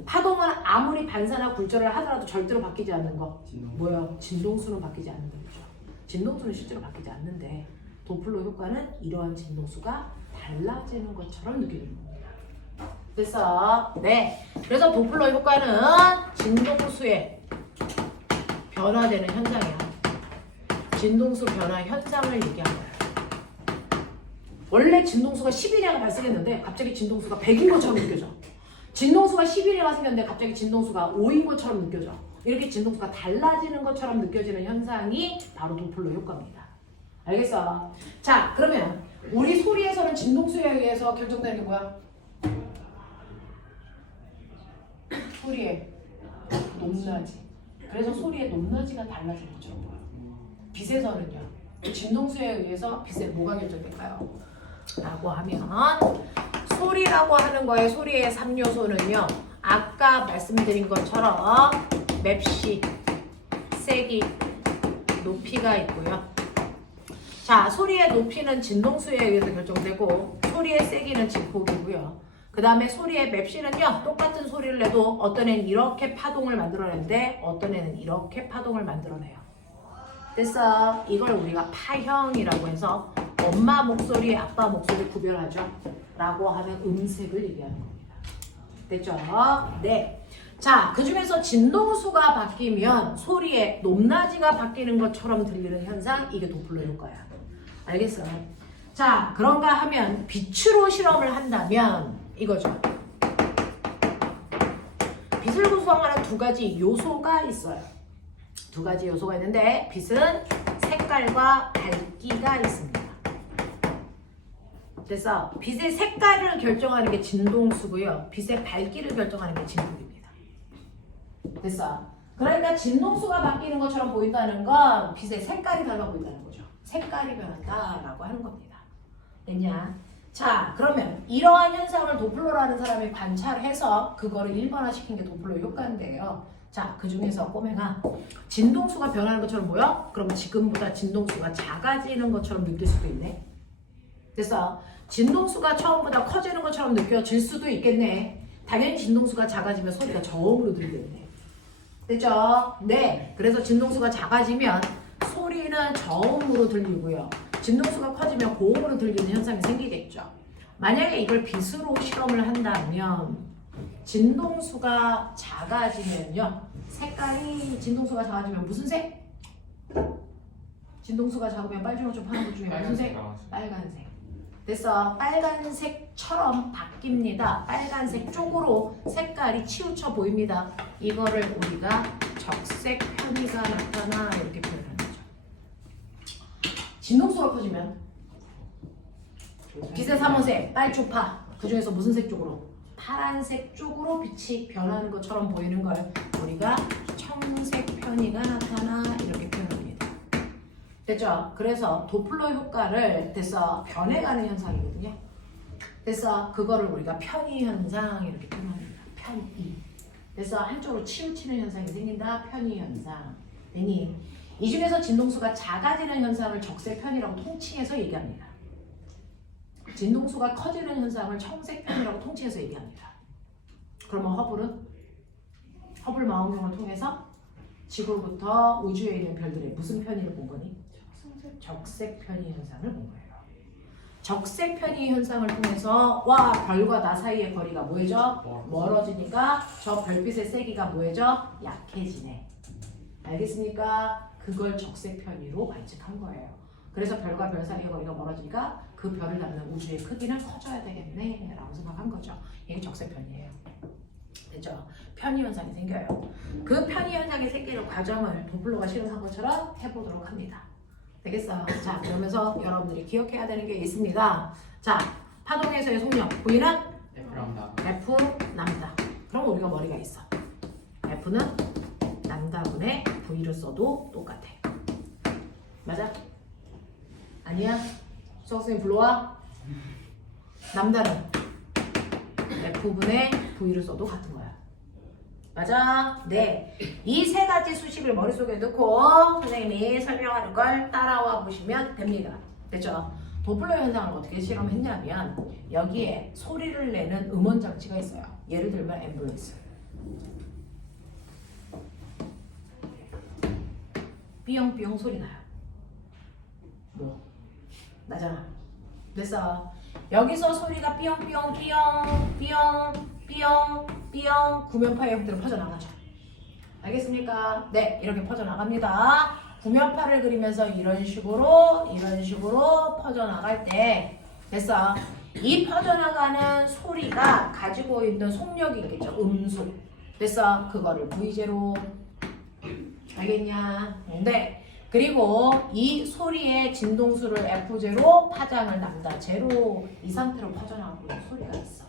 파동은 아무리 반사나 굴절을 하더라도 절대로 바뀌지 않는 거. 뭐야? 진동수는 바뀌지 않는다. 그죠? 진동수는 실제로 바뀌지 않는데 도플러 효과는 이러한 진동수가 달라지는 것처럼 느껴지는 겁니다. 됐어? 네. 그래서 도플러 효과는 진동수의 변화되는 현상이야. 진동수 변화 현상을 얘기한 거야. 원래 진동수가 11회가 발생했는데 갑자기 진동수가 100인 것처럼 느껴져. 진동수가 11회가 생겼는데 갑자기 진동수가 5인 것처럼 느껴져. 이렇게 진동수가 달라지는 것처럼 느껴지는 현상이 바로 도플러 효과입니다. 알겠어? 자, 그러면 우리 소리에서는 진동수에 의해서 결정되는 게 뭐야? 소리의 높낮이. 그래서 소리의 높낮이가 달라지는 것처럼 보여. 빛에서는요. 진동수에 의해서 빛의 뭐가 결정될까요? 라고 하면 소리라고 하는 거에 소리의 3요소는요. 아까 말씀드린 것처럼 맵시, 세기, 높이가 있고요. 자, 소리의 높이는 진동수에 의해서 결정되고 소리의 세기는 증폭이고요. 그 다음에 소리의 맵시는요. 똑같은 소리를 내도 어떤 애는 이렇게 파동을 만들어내는데 어떤 애는 이렇게 파동을 만들어내요. 됐어. 이걸 우리가 파형이라고 해서 엄마 목소리, 아빠 목소리 구별하죠. 라고 하는 음색을 얘기하는 겁니다. 됐죠? 네. 자, 그 중에서 진동수가 바뀌면 소리의 높낮이가 바뀌는 것처럼 들리는 현상, 이게 도플러 효과야. 알겠어요? 자, 그런가 하면 빛으로 실험을 한다면 이거죠. 빛을 구성하는 두 가지 요소가 있어요. 두 가지 요소가 있는데 빛은 색깔과 밝기가 있습니다. 그래서 빛의 색깔을 결정하는 게 진동수고요. 빛의 밝기를 결정하는 게 진동입니다. 됐어? 그러니까 진동수가 바뀌는 것처럼 보인다는 건 빛의 색깔이 달라 보인다는 거죠. 색깔이 변한다라고 하는 겁니다. 됐냐? 자, 그러면 이러한 현상을 도플러라는 사람이 관찰해서 그거를 일반화시킨 게 도플러 효과인데요. 자, 그 중에서 꼬맹아 진동수가 변하는 것처럼 보여? 그럼 지금보다 진동수가 작아지는 것처럼 느낄 수도 있네. 됐어? 진동수가 처음보다 커지는 것처럼 느껴질 수도 있겠네. 당연히 진동수가 작아지면 소리가 저음으로 들리겠네. 됐죠? 네. 그래서 진동수가 작아지면 소리는 저음으로 들리고요. 진동수가 커지면 고음으로 들리는 현상이 생기겠죠. 만약에 이걸 빛으로 실험을 한다면 진동수가 작아지면요. 색깔이 진동수가 작아지면 무슨 색? 진동수가 작으면 빨주노초 파란색 중에 무슨 색? 빨간색. 됐어. 빨간색처럼 바뀝니다. 빨간색 쪽으로 색깔이 치우쳐 보입니다. 이거를 우리가 적색 편의가 나타나 이렇게 표현하는 거죠. 진동수가 커지면 빛의 3원색 빨초파 그 중에서 무슨 색 쪽으로? 파란색 쪽으로 빛이 변하는 것처럼 보이는 걸 우리가 청색 편의가 나타나 이렇게 표현합니다. 됐죠? 그래서 도플러 효과를 됐어 변해가는 현상이거든요. 됐어 그거를 우리가 편의 현상 이렇게 표현합니다. 편의. 됐어 한쪽으로 치우치는 현상이 생긴다. 편의 현상. 되니 이 중에서 진동수가 작아지는 현상을 적색 편이라고 통칭해서 얘기합니다. 진동수가 커지는 현상을 청색 편이라고 통칭해서 얘기합니다. 그러면 허블 망원경을 통해서 지구로부터 우주에 있는 별들의 무슨 편의를 본 거니? 적색 편의 현상을 본 거예요. 적색 편의 현상을 통해서 와 별과 나 사이의 거리가 뭐해져? 멀어지니까 저 별빛의 세기가 뭐해져? 약해지네. 알겠습니까? 그걸 적색 편의로 관측한 거예요. 그래서 별과 별 사이의 거리가 멀어지니까 그 별을 담는 우주의 크기는 커져야 되겠네 라고 생각한 거죠. 이게 적색 편의예요. 됐죠? 편의 현상이 생겨요. 그 편의 현상이 생기는 과정을 도플러가 실험한 것처럼 해보도록 합니다. 되겠어요? 자, 그러면서 여러분들이 기억해야 되는 게 있습니다. 자, 파동에서의 속력 V는 F 람다. 그럼 우리가 머리가 있어. F는 람다분의 V를 써도 똑같아. 맞아? 아니야? 수학생님 불러와. 람다는 F분의 V를 써도 같은 거야. 맞아? 네. 이 세 가지 수식을 머릿속에 넣고 선생님이 설명하는 걸 따라와 보시면 됩니다. 됐죠? 도플러 현상을 어떻게 실험했냐면 여기에 소리를 내는 음원 장치가 있어요. 예를 들면 앰뷸런스. 삐용삐용 소리 나요. 뭐? 나잖아. 됐어. 여기서 소리가 삐용삐용 삐용 삐용 삐용 삐용 구면파의 형태로 퍼져나가죠. 알겠습니까? 네, 이렇게 퍼져나갑니다. 구면파를 그리면서 이런 식으로 퍼져나갈 때 됐어. 이 퍼져나가는 소리가 가지고 있는 속력이 있겠죠. 음속. 됐어. 그거를 V제로 알겠냐? 네. 그리고 이 소리의 진동수를 F제로 파장을 람다 제로 이 상태로 퍼져나가고 있는 소리가 있어.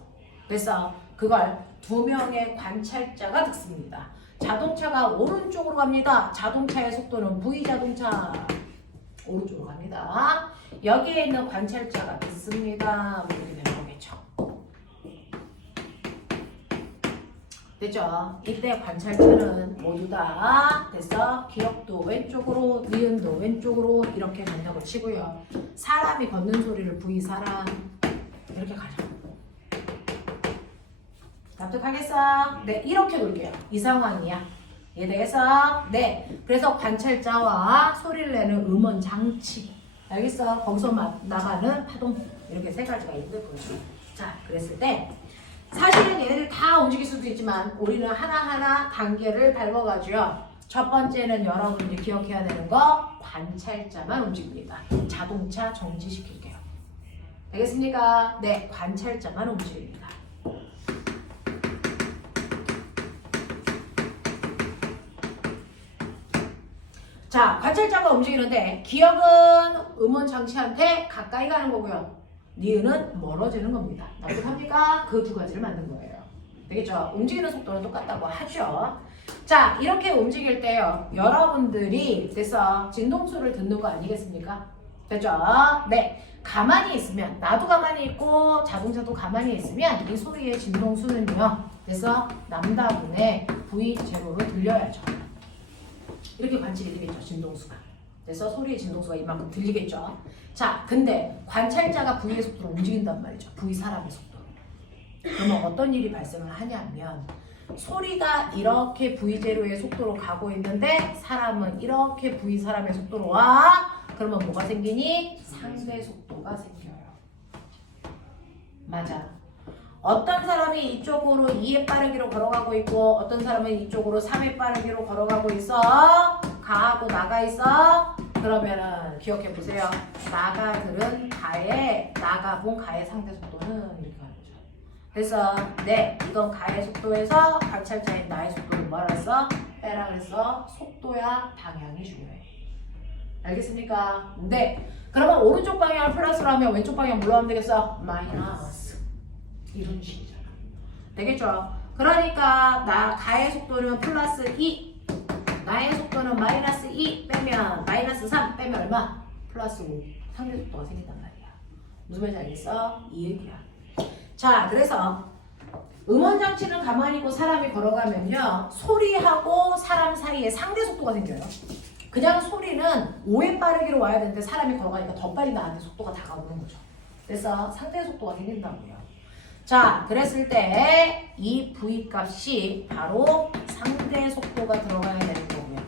그래서 그걸 두 명의 관찰자가 듣습니다. 자동차가 오른쪽으로 갑니다. 자동차의 속도는 V 자동차 오른쪽으로 갑니다. 여기에 있는 관찰자가 듣습니다. 이렇게 되는 거겠죠. 됐죠? 이때 관찰자는 모두 다 됐어? 기억도 왼쪽으로, 니은도 왼쪽으로 이렇게 간다고 치고요. 사람이 걷는 소리를 V 사람 이렇게 가죠. 납득하겠어? 네, 이렇게 놓을게요. 이 상황이야. 이해되겠어? 네. 그래서 관찰자와 소리를 내는 음원 장치. 알겠어? 거기서 나가는 파동. 이렇게 세 가지가 있는 거죠. 자, 그랬을 때 사실은 얘네들 다 움직일 수도 있지만 우리는 하나하나 단계를 밟아가지고 첫 번째는 여러분들이 기억해야 되는 거 관찰자만 움직입니다. 자동차 정지시킬게요. 알겠습니까? 네, 관찰자만 움직입니다. 자, 관찰자가 움직이는데 기억은 음원 장치한테 가까이 가는 거고요. 니은은 멀어지는 겁니다. 납득합니까? 그 두 가지를 만든 거예요. 되겠죠? 움직이는 속도는 똑같다고 하죠. 자, 이렇게 움직일 때요. 여러분들이 그래서 진동수를 듣는 거 아니겠습니까? 됐죠? 네. 가만히 있으면 나도 가만히 있고 자동차도 가만히 있으면 이 소리의 진동수는요. 그래서 람다분의 V0로 들려야죠. 이렇게 관측이 되겠죠. 진동수가. 그래서 소리의 진동수가 이만큼 들리겠죠. 자, 근데 관찰자가 V의 속도로 움직인단 말이죠. V 사람의 속도로. 그러면 어떤 일이 발생을 하냐면 소리가 이렇게 V0의 속도로 가고 있는데 사람은 이렇게 V 사람의 속도로 와. 그러면 뭐가 생기니? 상대 속도가 생겨요. 맞아. 어떤 사람이 이쪽으로 2의 빠르기로 걸어가고 있고 어떤 사람은 이쪽으로 3의 빠르기로 걸어가고 있어. 가하고 나가 있어. 그러면은 기억해 보세요. 나가들은 나가본 가의 상대 속도는 이렇게 하는 거죠. 그래서 네, 이건 가의 속도에서 관찰자인 나의 속도를 뭐라 그랬어? 빼라 그랬어. 속도야 방향이 중요해. 알겠습니까? 네. 그러면 오른쪽 방향을 플러스로 하면 왼쪽 방향 뭘로 하면 되겠어? 마이너스. 이런 식이잖아. 되겠죠? 그러니까 가의 속도는 플러스 2, 나의 속도는 마이너스 2 빼면 마이너스 3 빼면 얼마? 플러스 5. 상대 속도가 생긴단 말이야. 무슨 말인지 알겠어? 이 얘기야. 자, 그래서 음원 장치는 가만히 있고 사람이 걸어가면요. 소리하고 사람 사이에 상대 속도가 생겨요. 그냥 소리는 5의 빠르기로 와야 되는데 사람이 걸어가니까 더 빨리 나한테 속도가 다가오는 거죠. 그래서 상대 속도가 생긴다고요. 자, 그랬을 때 이 V 값이 바로 상대 속도가 들어가야 되는 거고요.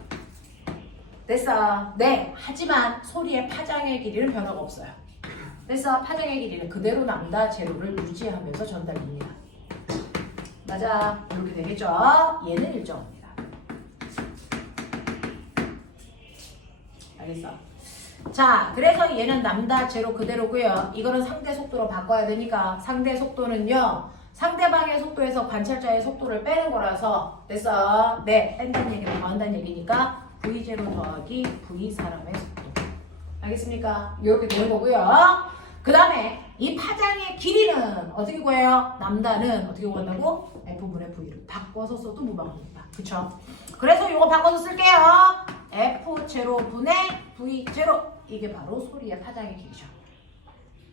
됐어. 네. 하지만 소리의 파장의 길이는 변화가 없어요. 됐어. 파장의 길이는 그대로 남다 제로를 유지하면서 전달됩니다. 맞아. 이렇게 되겠죠. 얘는 일정합니다. 알겠어. 자, 그래서 얘는 남다 제로 그대로고요. 이거는 상대 속도로 바꿔야 되니까 상대 속도는요. 상대방의 속도에서 관찰자의 속도를 빼는 거라서 됐어. 네, 뺀다는 얘기는 더한다는 얘기니까 V0 더하기 V 사람의 속도. 알겠습니까? 이렇게 되는 거고요. 그 다음에 이 파장의 길이는 어떻게 구해요? 남다는 어떻게 구한다고? F분의 V를 바꿔서 써도 무방합니다. 그쵸? 그래서 이거 바꿔서 쓸게요. F0 분의 V0. 이게 바로 소리의 파장의 길이죠.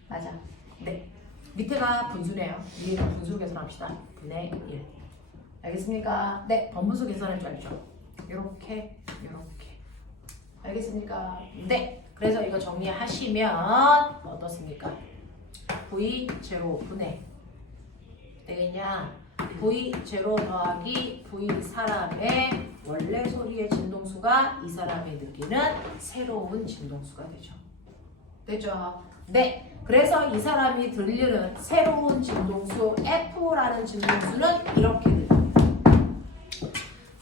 맞아. 네. 밑에가 분수네요. 위에가 분수 계산합시다. 분의 1. 알겠습니까? 네. 번분수 계산할 줄 알죠? 요렇게. 알겠습니까? 네. 그래서 이거 정리하시면 어떻습니까? V0 분의 되겠냐? V0 더하기 V 사람의 원래 소리의 진동수가 이 사람이 느끼는 새로운 진동수가 되죠. 됐죠? 네. 그래서 이 사람이 들리는 새로운 진동수 F라는 진동수는 이렇게 들립니다.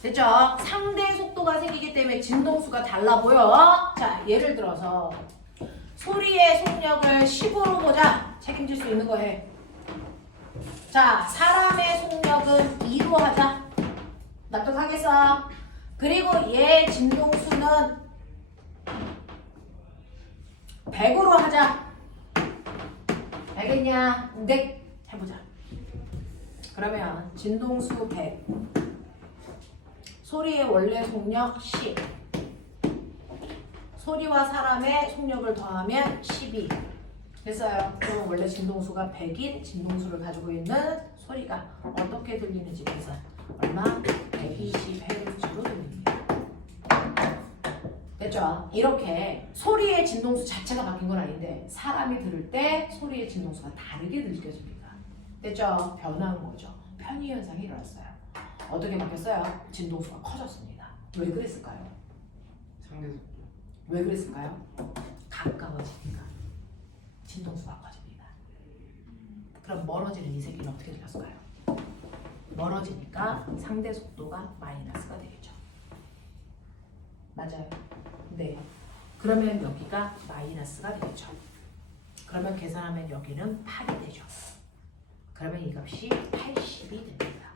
됐죠? 상대 속도가 생기기 때문에 진동수가 달라 보여. 자, 예를 들어서 소리의 속력을 10으로 보자. 책임질 수 있는 거 해. 자, 사람의 속력은 2로 하자. 납득하겠어? 그리고 얘 진동수는 100으로 하자. 알겠냐? 네. 해보자. 그러면 진동수 100 소리의 원래 속력 10 소리와 사람의 속력을 더하면 12 됐어요. 그러면 원래 진동수가 100인 진동수를 가지고 있는 소리가 어떻게 들리는지 계산. 얼마? 120Hz로 들립니다. 됐죠? 이렇게 소리의 진동수 자체가 바뀐 건 아닌데 사람이 들을 때 소리의 진동수가 다르게 느껴집니다. 됐죠? 변한 거죠. 편의 현상이 일어났어요. 어떻게 바뀌었어요? 진동수가 커졌습니다. 왜 그랬을까요? 상대 속도. 왜 그랬을까요? 가까워지니까 진동수가 커집니다. 그럼 멀어지는 이 새끼는 어떻게 들렸을까요? 멀어지니까 상대 속도가 마이너스가 되겠죠. 맞아요. 네. 그러면 여기가 마이너스가 되겠죠. 그러면 계산하면 여기는 8이 되죠. 그러면 이 값이 80이 됩니다.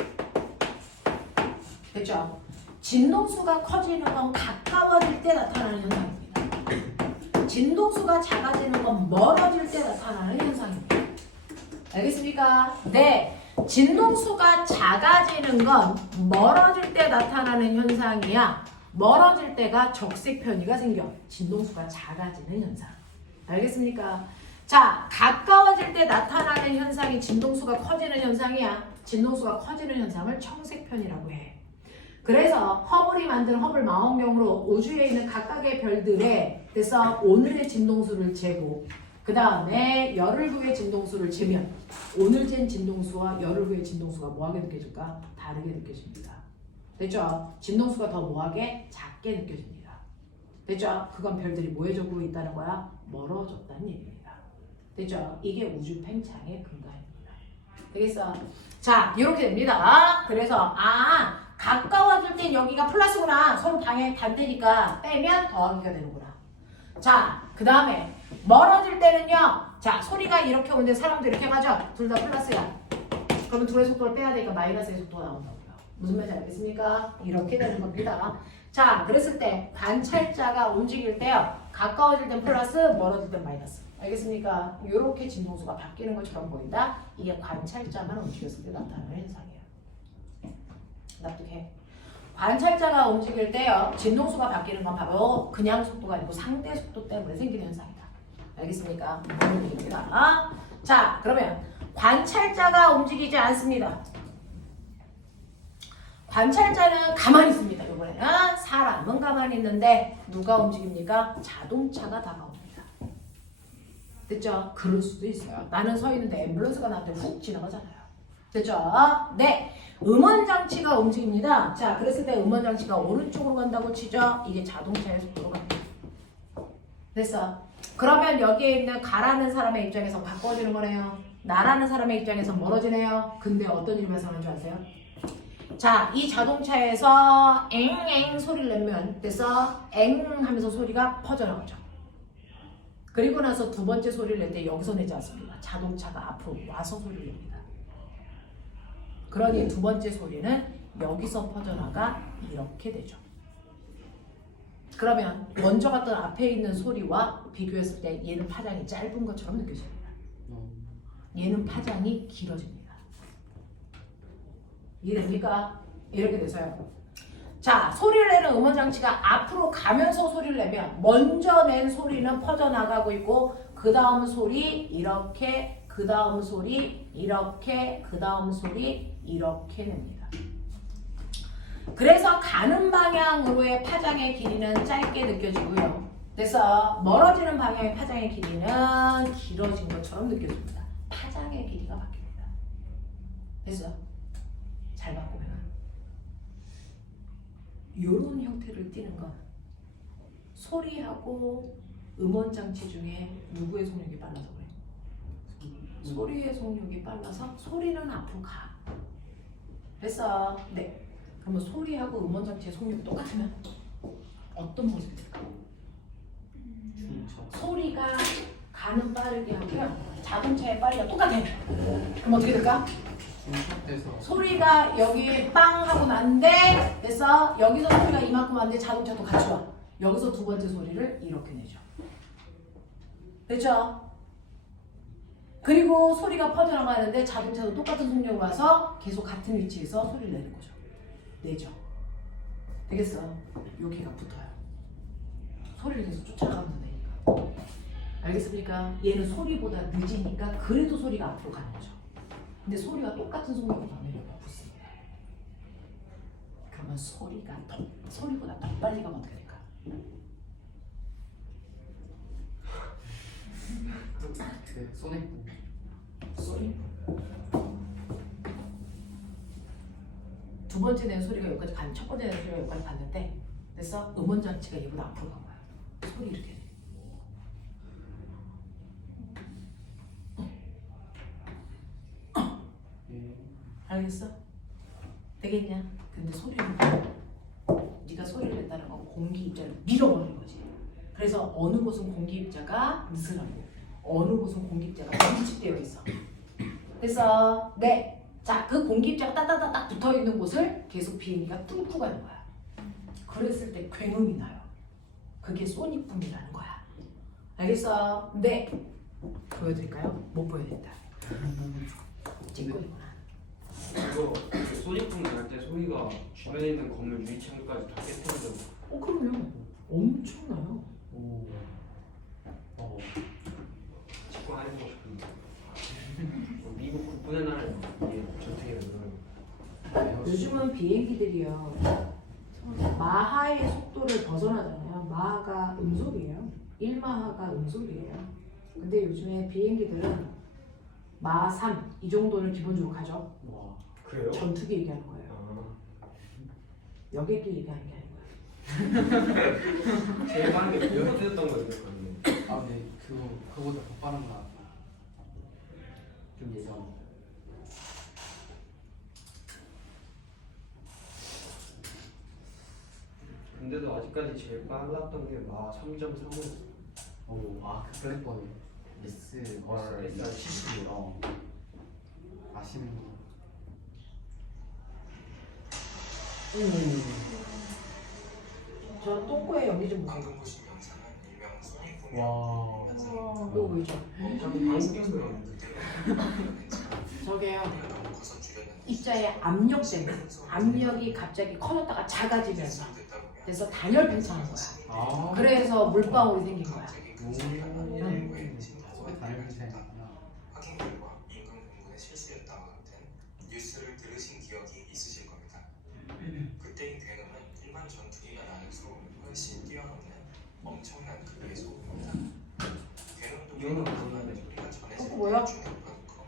됐죠? 진동수가 커지는 건 가까워질 때 나타나는 현상입니다. 진동수가 작아지는 건 멀어질 때 나타나는 현상입니다. 알겠습니까? 네. 진동수가 작아지는 건 멀어질 때 나타나는 현상이야. 멀어질 때가 적색 편의가 생겨. 진동수가 작아지는 현상. 알겠습니까? 자, 가까워질 때 나타나는 현상이 진동수가 커지는 현상이야. 진동수가 커지는 현상을 청색 편이라고 해. 그래서 허블이 만든 허블 망원경으로 우주에 있는 각각의 별들의 그래서 오늘의 진동수를 재고 그 다음에 열흘 후의 진동수를 재면 오늘 잰 진동수와 열흘 후의 진동수가 뭐하게 느껴질까? 다르게 느껴집니다. 됐죠? 진동수가 더 뭐하게? 작게 느껴집니다. 됐죠? 그건 별들이 뭐해지고 있다는 거야? 멀어졌다는 얘기입니다. 됐죠? 이게 우주 팽창의 근거입니다. 되겠어? 자, 이렇게 됩니다. 그래서 가까워질 땐 여기가 플러스구나. 서로 방향이 반대니까 빼면 더하기가 되는구나. 자, 그 다음에 멀어질 때는요. 자, 소리가 이렇게 오는데 사람도 이렇게 가죠? 둘 다 플러스야. 그러면 둘의 속도를 빼야 되니까 마이너스의 속도가 나온다고요. 무슨 말인지 알겠습니까? 이렇게 되는 겁니다. 자, 그랬을 때 관찰자가 움직일 때요. 가까워질 땐 플러스, 멀어질 땐 마이너스. 알겠습니까? 이렇게 진동수가 바뀌는 것처럼 보인다. 이게 관찰자만 움직였을 때 나타나는 현상이에요. 납득해? 관찰자가 움직일 때요. 진동수가 바뀌는 건 바로 그냥 속도가 아니고 상대 속도 때문에 생기는 현상이다. 알겠습니까? 이런 얘기입니다. 자, 그러면 관찰자가 움직이지 않습니다. 관찰자는 가만히 있습니다. 이번에는 사람은 가만히 있는데 누가 움직입니까? 자동차가 다가옵니다. 됐죠? 그럴 수도 있어요. 나는 서 있는데 앰뷸런스가 나한테 훅 지나가잖아요. 됐죠? 네. 음원 장치가 움직입니다. 자, 그랬을 때 음원 장치가 오른쪽으로 간다고 치죠? 이게 자동차의 속도로 갑니다. 됐어. 그러면 여기에 있는 가라는 사람의 입장에서 가까워지는 거네요. 나라는 사람의 입장에서 멀어지네요. 근데 어떤 일이 발생하는 줄 아세요? 자, 이 자동차에서 엥엥 소리를 내면 됐어? 엥 하면서 소리가 퍼져나가죠. 그리고 나서 두 번째 소리를 낼 때 여기서 내지 않습니다. 자동차가 앞으로 와서 소리를 냅니다. 그러니 두 번째 소리는 여기서 퍼져나가 이렇게 되죠. 그러면 먼저 갔던 앞에 있는 소리와 비교했을 때 얘는 파장이 짧은 것처럼 느껴집니다. 얘는 파장이 길어집니다. 이해됩니까? 이렇게 돼서요. 자, 소리를 내는 음원장치가 앞으로 가면서 소리를 내면 먼저 낸 소리는 퍼져나가고 있고 그 다음 소리 이렇게, 그 다음 소리 이렇게, 그 다음 소리 이렇게 냅니다. 그래서 가는 방향으로의 파장의 길이는 짧게 느껴지고요. 그래서 멀어지는 방향의 파장의 길이는 길어진 것처럼 느껴집니다. 파장의 길이가 바뀝니다. 됐어? 잘 바꾸면 이런 형태를 띠는 건 소리하고 음원 장치 중에 누구의 속력이 빨라서 그래? 소리의 속력이 빨라서 소리는 앞으로 가. 됐어? 네. 그러면 소리하고 음원 장치의 속력이 똑같으면 어떤 모습이 될까? 소리가 가는 빠르게 하고요. 자동차의 빠르기가 똑같아. 그럼 어떻게 될까? 소리가 여기 빵 하고 났는데 됐어? 여기서 소리가 이만큼 왔는데 자동차도 같이 와. 여기서 두 번째 소리를 이렇게 내죠. 됐죠? 그리고 소리가 퍼져나가는데 자동차도 똑같은 속력으로 와서 계속 같은 위치에서 소리를 내는 거죠. 내죠. 되겠어? 여기가 붙어요. 소리를 계속 쫓아가면서 내니까. 알겠습니까? 얘는 소리보다 늦으니까 그래도 소리가 앞으로 가는 거죠. 근데 소리가 똑같은 속력으로 가면 여기가 붙습니다. 그러면 소리보다 더 빨리 가면 어떻게 될까? 손해부. 두 번째 낸 소리가 여기까지 간, 첫 번째 낸 소리가 여기까지 갔는데 그래서 음원 장치가 얘보다 앞으로 간 거야. 소리 이렇게 돼. 알겠어? 되겠냐? 근데 소리는 네가 소리를 낸다는 건 공기 입자를 밀어버리는 거지. 그래서 어느 곳은 공기 입자가 느슨하고 어느 곳은 공기 입자가 밀집되어 있어. 그래서 네, 자, 그 공기 입자가 따따따딱 붙어 있는 곳을 계속 비행기가 뚫고 가는 거야. 그랬을 때 굉음이 나요. 그게 소닉붐이라는 거야. 알겠어? 네. 보여드릴까요? 못 보여드린다. 찍고 있구나. 이거 소닉붐 날 때 소리가 주변에 있는 건물 유리창까지 다 깨트려져. 그럼요. 엄청나요. 오. 직구 하는 거 싶은데. 미국 국군의 날 이게 전투기가 늘어요. 요즘은 비행기들이요. 마하의 속도를 벗어나잖아요. 마하가 음속이에요. 1마하가 음속이에요. 근데 요즘에 비행기들은 마하 3 이 정도는 기본적으로 가죠. 와, 그래요? 전투기 얘기하는 거예요. 여객기 얘기하는 게 아니고요. 제일 빠른 게 몇 됐던 거 기억하는데. 아, 네. 그거보다 더 빠른 거 나왔다. 좀 예전. 근데도 아직까지 제일 빨랐던 게 마 3.35였어. 오, 그랬거든요. S 걸 SR70. 아시는 거. 저 똥꼬에 연기 좀 보세요. 와. 이거 보이죠? 저게요. 입자의 압력 때문에 압력이 갑자기 커졌다가 작아지면서 그래서 단열 팽창한 거야. 그래서 물방울이 생긴 거야. 단열 팽창이구나. 확인 결과 임금 공군의 실수였다고 된 뉴스를 들으신 기억이 있으실 겁니다. 그때의 굉음은 일반 전투기가 나는 소음을 훨씬 뛰어넘는 엄청난 크기의 소음입니다. 굉음도 이거는 불가능한 소리가 전해질 때 뭐야? 중력파도 커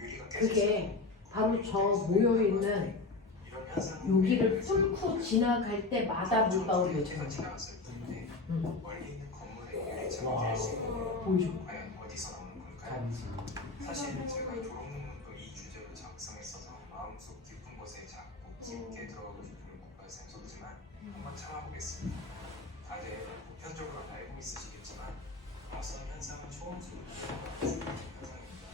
유리가 그게 깨질 바로 저 모여있는 이런 현상은 여기를 뚫고 지나갈 때마다 물방울이 전투기가 맺혀요. 지나갔을 뿐인데 멀리 있는 건물의 유리창을 와. 깰 수 있는 건 보이죠? 과연 어디서 나오는 걸까요? 간지. 사실 제가 졸업 논문도 이 주제로 작성했어서 마음속 깊은 곳에 자꾸 깊게 들어가고 싶음을 못 발생했지만 한번 참아보겠습니다. 다들 보편적으로 알고 있으시겠지만 어선 현상은 초음속으로 중요한 현상입니다.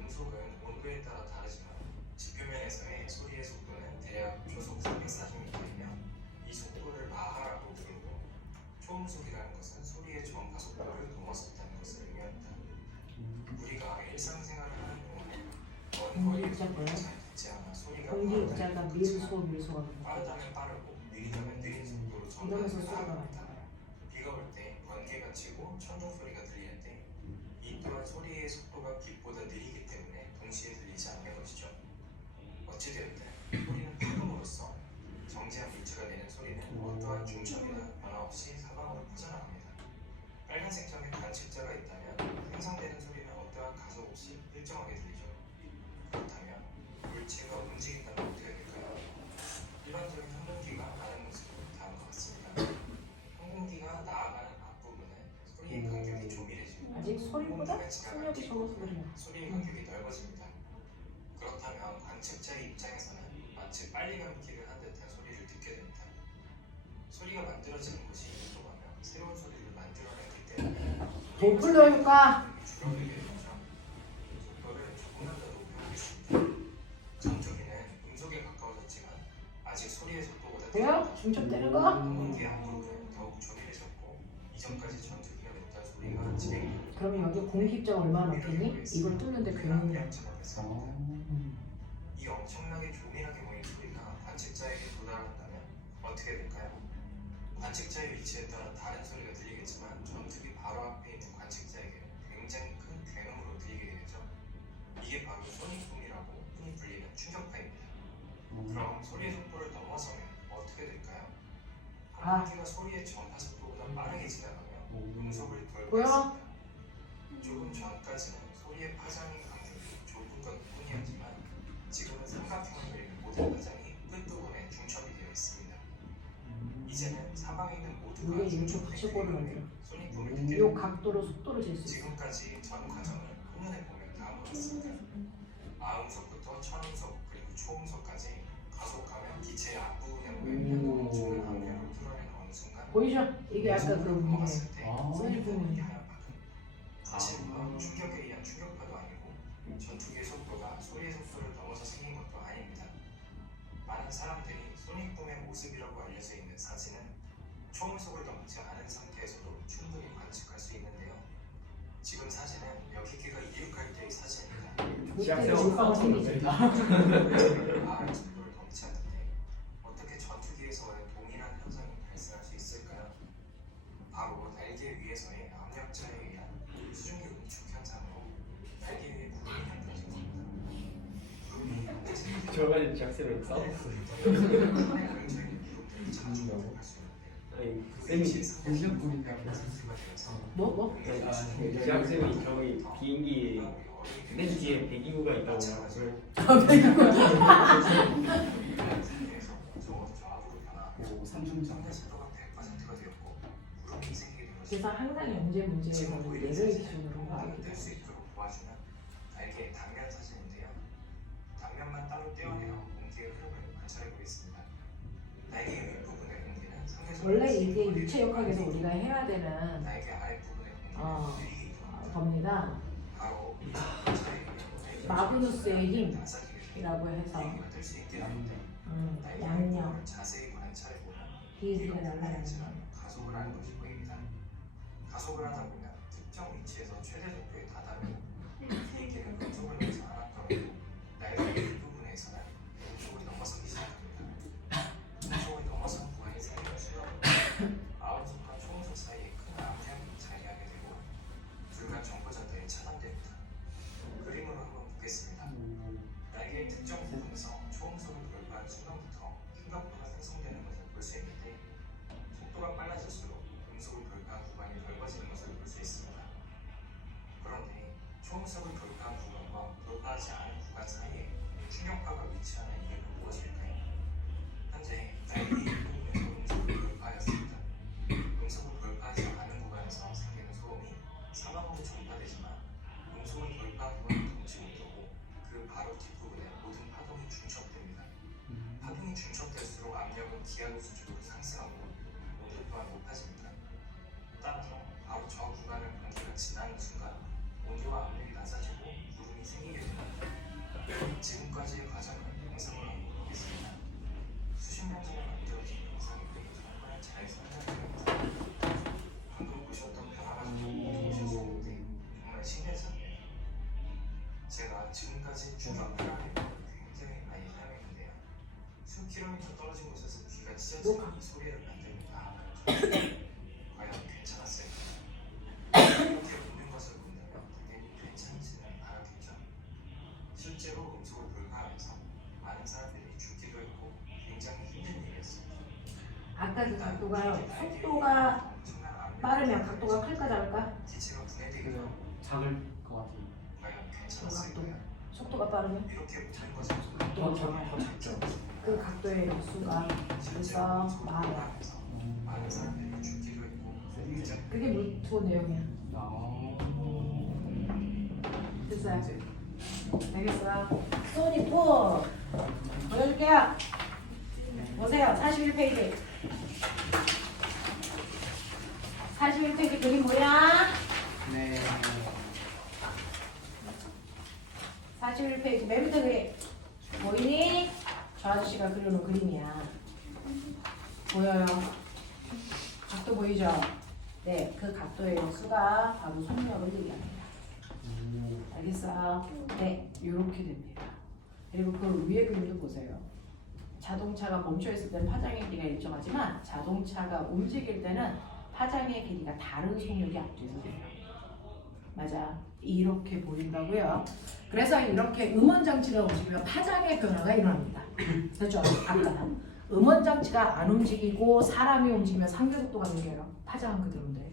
음속은 온도에 따라 다르지만 지표면에서의 소리의 속도는 대략 초속 340m이며 이 속도를 마하라고 부르고 초음속이라는 것은 소리의 전파 속도를 넘어섰다는 것을 의미합니다. 우리가 일상생활을 하는 동안에 먼 거리에서 공기입자고요. 잘 듣지 않아 소리가 공기입자가 밀소가 빠르다면 빠르고 느리다면 느린 속도로 이러면서 전달을 소리가 합니다. 비가 올 때 번개가 치고 천둥 소리가 들릴 때 이 또한 소리의 속도가 빛보다 느리기 때문에 동시에 들리지 않는 것이죠. 어찌되었든 소리는 파동으로서 정지한 물체가 내는 소리는 어떠한 중첩이나 변화 없이 사방으로 퍼져나갑니다. 빨간색 점에 관측자가 있다면 생성되는 소리는 어떠한 가속 없이 일정하게 들리죠. 그렇다면 물체가 움직인다면 어떻게 될까요? 일반적인 항공기가 나는 모습은 다음과 같습니다. 항공기가 나아가는 앞부분은 소리의 간격이 조밀해지고 아직 소리보다 항공기가 지나가는 출력이 적어서 뒷부분은 그래요. 소리의 간격이 넓어집니다. 그렇다면 관측자의 입장에서는 마치 빨리 가는 길을 한 듯한 소리를 듣게 됩니다. 소리가 만들어지는 것이 속도가며 새로운 소리를 만들어내기 때문에 도플러 효과. 줄어들게 되죠. 속도를 조금만 더 높여보겠습니다. 전투기는 음속에 가까워졌지만 아직 소리의 속도보다 돼요? 중첩되는 거? 항공기 앞부분은 더욱 조밀해졌고 이전까지 전투기가 냈던 소리가 진행됩니다. 그러면 여기 공기입자가 얼마나 많겠니? 이걸 뚫는데 굉장히 이 엄청나게 조밀하게 모인 소리가 관측자에게 도달한다면 어떻게 될까요? 관측자의 위치에 따라 다른 소리가 들리겠지만 전투기 바로 앞에 있는 관측자에게는 굉장히 큰 굉음으로 들리게 되죠. 이게 바로 소닉붐이라고 흔히 불리는 충격파입니다. 그럼 소리의 속도를 넘어서면 어떻게 될까요? 항공기가 소리의 전파 속도보다 빠르게 지나가며 음속을 돌고 뭐야? 있습니다. 조금 전까지는 소리의 파장의 간격이 좁은 것뿐이었지만 지금은 삼각형을 그리는 모든 파장이 끝부분에 중첩이 되어 있습니다. 이제는 사방에 있는 모두가 이게 이렇게 붙이고를 만들어. 소닉붐을 듣게 이 됩니다. 각도로 속도를 잴 수 있어. 지금까지 전 과정을 후면에 보면 다음과 같습니다. 아음속부터 천음속 그리고 초음속까지 가속하며 기체의 앞부분에 모여있는 엄청난 강렬을 풀어내는 어느 순간 보이죠? 이게 아까 그 부분에 넘어갔을 때 소닉붐이 소닉붐이 하얀 파동. 사실 그건 충격에 의한 충격파도 아니고 전투기의 속도가 소리의 속도를 넘어서 생긴 것도 아닙니다. 많은 사람들이 소닉붐의 모습이라고 알려져 있는 사진은 초음속을 넘지 않은 상태에서도 충분히 관측할 수 있는데요. 지금 사진은 여객기가 이륙할 때의 사진입니다. 이때 물방울 생기지. 마을 속도를 넘지 않는데 어떻게 전투기에서와의 동일한 현상이 발생할 수 있을까요? 바로 날개 위에서의 압력차에 의한 수중기 응축 현상으로 날개 위에 구름이 형성된 겁니다. 구름이 형성된 저번에 작세로 싸웠어요. 아니 쌤이 뭐? 작쌤이 저기 비행기 맨 뒤에 배기구가 있다고 말했어요. 그래서 항상 영재 문제에서는 얘를 기준으로 하기 뗄 수 있도록 도와주는 날개의 단면 사진인데요. 단면만 따로 떼어내어 공기의 흐름을 관찰해 보겠습니다. 날개의 윗부분의 공기는 상대적 원래 이게 유체역학에서 우리가 해야 되는 날개 아랫부분의 공기는 어, 느리게 이동합니다. 겁니다. 바로 마그누스의 힘이라고 해서 뗄수 있게 하는데 양력 자세히 관찰해 보면 비행기가 날아다니는 가속을 하는 것이 보입니다. 가속을 하다 보면 특정 위치에서 최대 속도에 다다르고 비행기는 음속을 넘지 않았더라도 날개 뒷부분에서는 음속을 넘어서기 시작합니다. 음속을 넘어선 구간이 생기는 순간부터 아음속과 초음속 사이에 큰 압력이 자리하게 되고 불과 정보 전달이 차단됩니다. 그림으로 한번 보겠습니다. 날개의 특정 부분에서 초음속을 돌파한 순간부터 충격파가 생성되는 것을 볼 수 있는데 속도가 빨라질수록 음속을 돌파한 구간이 넓어지는 것을 볼 수 있습니다. 그런데 초음속을 돌파한 구간과 돌파하지 않은 구간 사이에 충격파가 위치하는 이유는 무엇일까요? 현재 날개 부분에서 음속을 돌파하였습니다. 음속을 돌파하지 않은 구간에서 생기는 소음이 사방으로 전파되지만 음속을 돌파 구간은 동치 못하고 그 바로 뒷부분에 모든 파동이 중첩됩니다. 파동이 중첩될수록 압력은 기하로 수직으로 상승하고 온도 또한 높아집니다. 따라서 바로 저 구간을 공기가 지나는 순간 온도와 압력이 낮아지고 구름이 생기게 됩니다. 지금까지의 과정은 영상을 한번 보겠습니다. 수십 년 전에 만들어진 영상인데 정말 잘 설명됩니다. 방금 보셨던 변화가 좀 보셨었는데 정말 신기하잖아요. 제가 지금까지 충격 파라를 굉장히 많이 사용했는데요. 수킬로미터 떨어진 곳에서 귀가 찢어지는 이 소리를 만듭니다. 과연 괜찮았어요? 이렇게 웃는 것을 본다면 당연히 괜찮지는 않았겠죠. 실제로 음속을 돌파하면서 많은 사람들이 죽기도 했고 굉장히 힘든 일이었습니다. 아까 그 각도가 속도가 빠르면 각도가 클까 작을까? 기체가 분해되기도 그래서 하고 작을 것 같아요. 과연 그 각도. 괜찮았을까요? 속도가 빠르면 이렇게 웃는 것을 더 작죠. 그 각도의 역수가 실제로 그래서 음속을 말이야. 돌파하면서 많은 사람들이 죽기도 했고 굉장히 그게 물투 내용이야. 됐어요? 되겠어요? 소니 포 보여줄게요. 보세요. 41페이지. 41페이지 그림 뭐야? 네. 41페이지 맨 밑에 그림 보이니? 저 아저씨가 그려놓은 그림이야. 보여요? 각도 보이죠? 네, 그 각도의 역수가 바로 속력을 얘기합니다. 알겠어요? 네, 이렇게 됩니다. 그리고 그 위에 그림도 보세요. 자동차가 멈춰있을 때는 파장의 길이가 일정하지만 자동차가 움직일 때는 파장의 길이가 다른 속력이 앞뒤에서 돼요. 맞아. 이렇게 보인다고요. 그래서 이렇게 음원장치가 움직이면 파장의 변화가 일어납니다. 됐죠? 아까 음원장치가 안 움직이고 사람이 움직이면 상대속도가 생겨요. 파장은 그대로인데.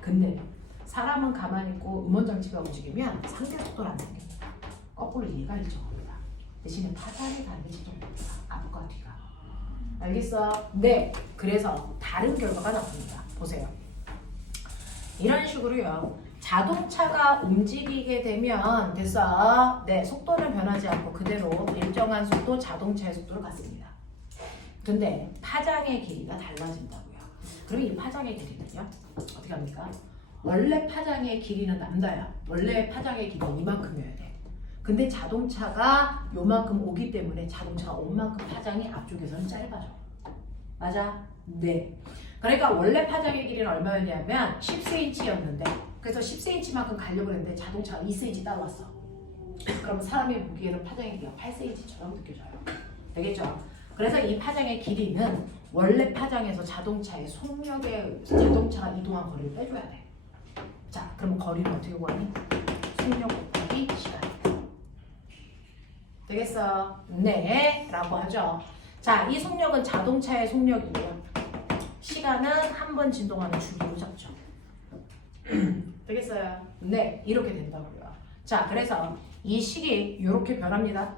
근데 사람은 가만히 있고 음원장치가 움직이면 상대속도는 안 생깁니다. 거꾸로 얘가 일정합니다. 대신에 파장이 달라지죠. 앞과 뒤가. 알겠어? 네. 그래서 다른 결과가 나옵니다. 보세요. 이런 식으로요. 자동차가 움직이게 되면 됐어. 네, 속도는 변하지 않고 그대로 일정한 속도 자동차의 속도를 갖습니다. 근데 파장의 길이가 달라진다고요. 그럼 이 파장의 길이는요? 어떻게 합니까? 원래 파장의 길이는 남다야. 원래 파장의 길이는 이만큼이어야 돼. 근데 자동차가 요만큼 오기 때문에 자동차가 온 만큼 파장이 앞쪽에서는 짧아져. 맞아? 네. 그러니까 원래 파장의 길이는 얼마였냐면 10cm였는데 그래서 10cm만큼 가려고 했는데 자동차가 2cm 따라왔어. 그럼 사람이 보기에는 파장의 길이가 8cm처럼 느껴져요. 되겠죠? 그래서 이 파장의 길이는 원래 파장에서 자동차의 속력에 자동차가 이동한 거리를 빼줘야 돼. 자, 그럼 거리는 어떻게 구하니? 속력 곱하기 시간. 되겠어? 네, 라고 하죠. 자, 이 속력은 자동차의 속력이고요. 시간은 한 번 진동하는 주기로 잡죠. 되겠어요? 네, 이렇게 된다고요. 자, 그래서 이 식이 이렇게 변합니다.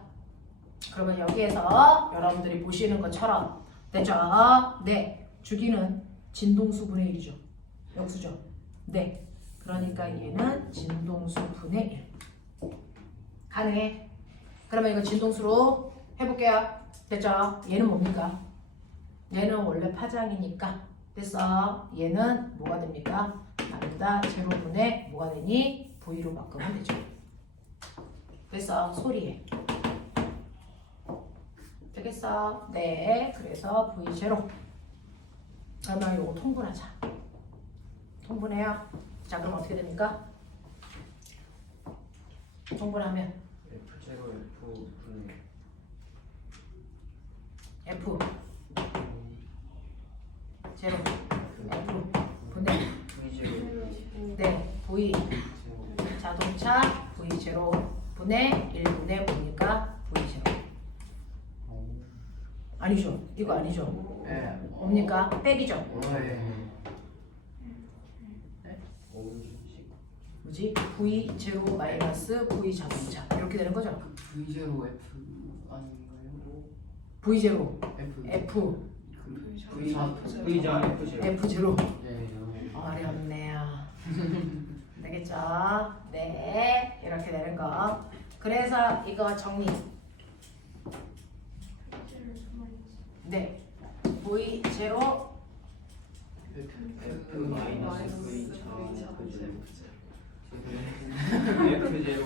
그러면 여기에서 여러분들이 보시는 것처럼 됐죠? 네, 주기는 진동수 분의 1이죠. 역수죠. 네, 그러니까 얘는 진동수 분의 1. 가능해? 그러면 이거 진동수로 해볼게요. 됐죠? 얘는 뭡니까? 얘는 원래 파장이니까 됐어. 얘는 뭐가 됩니까? 남다 제로분의 뭐가 되니? V로 바꾸면 되죠. 됐어. 소리에. 되겠어? 네. 그래서 V 제로. 그러면 이거 통분하자. 통분해요. 자, 그럼 어떻게 됩니까? 통분하면 F 제로 F 분의 F 제로 F 분의 V 제로 네 V 자동차 V 제로 분의 1분의 뭡니까? V 제로 아니죠? 이거 아니죠? 네. 뭡니까? 백이죠? 네. 뭐지? V 제로 마이너스 V 자동차 이렇게 되는 거죠? V0 F 아닌가요? V0 F F V자 F0. F0 네. 어렵네요. 되겠죠? 네, 이렇게 되는 거. 그래서 이거 정리. 네, V0 F 마이너스 V자 F0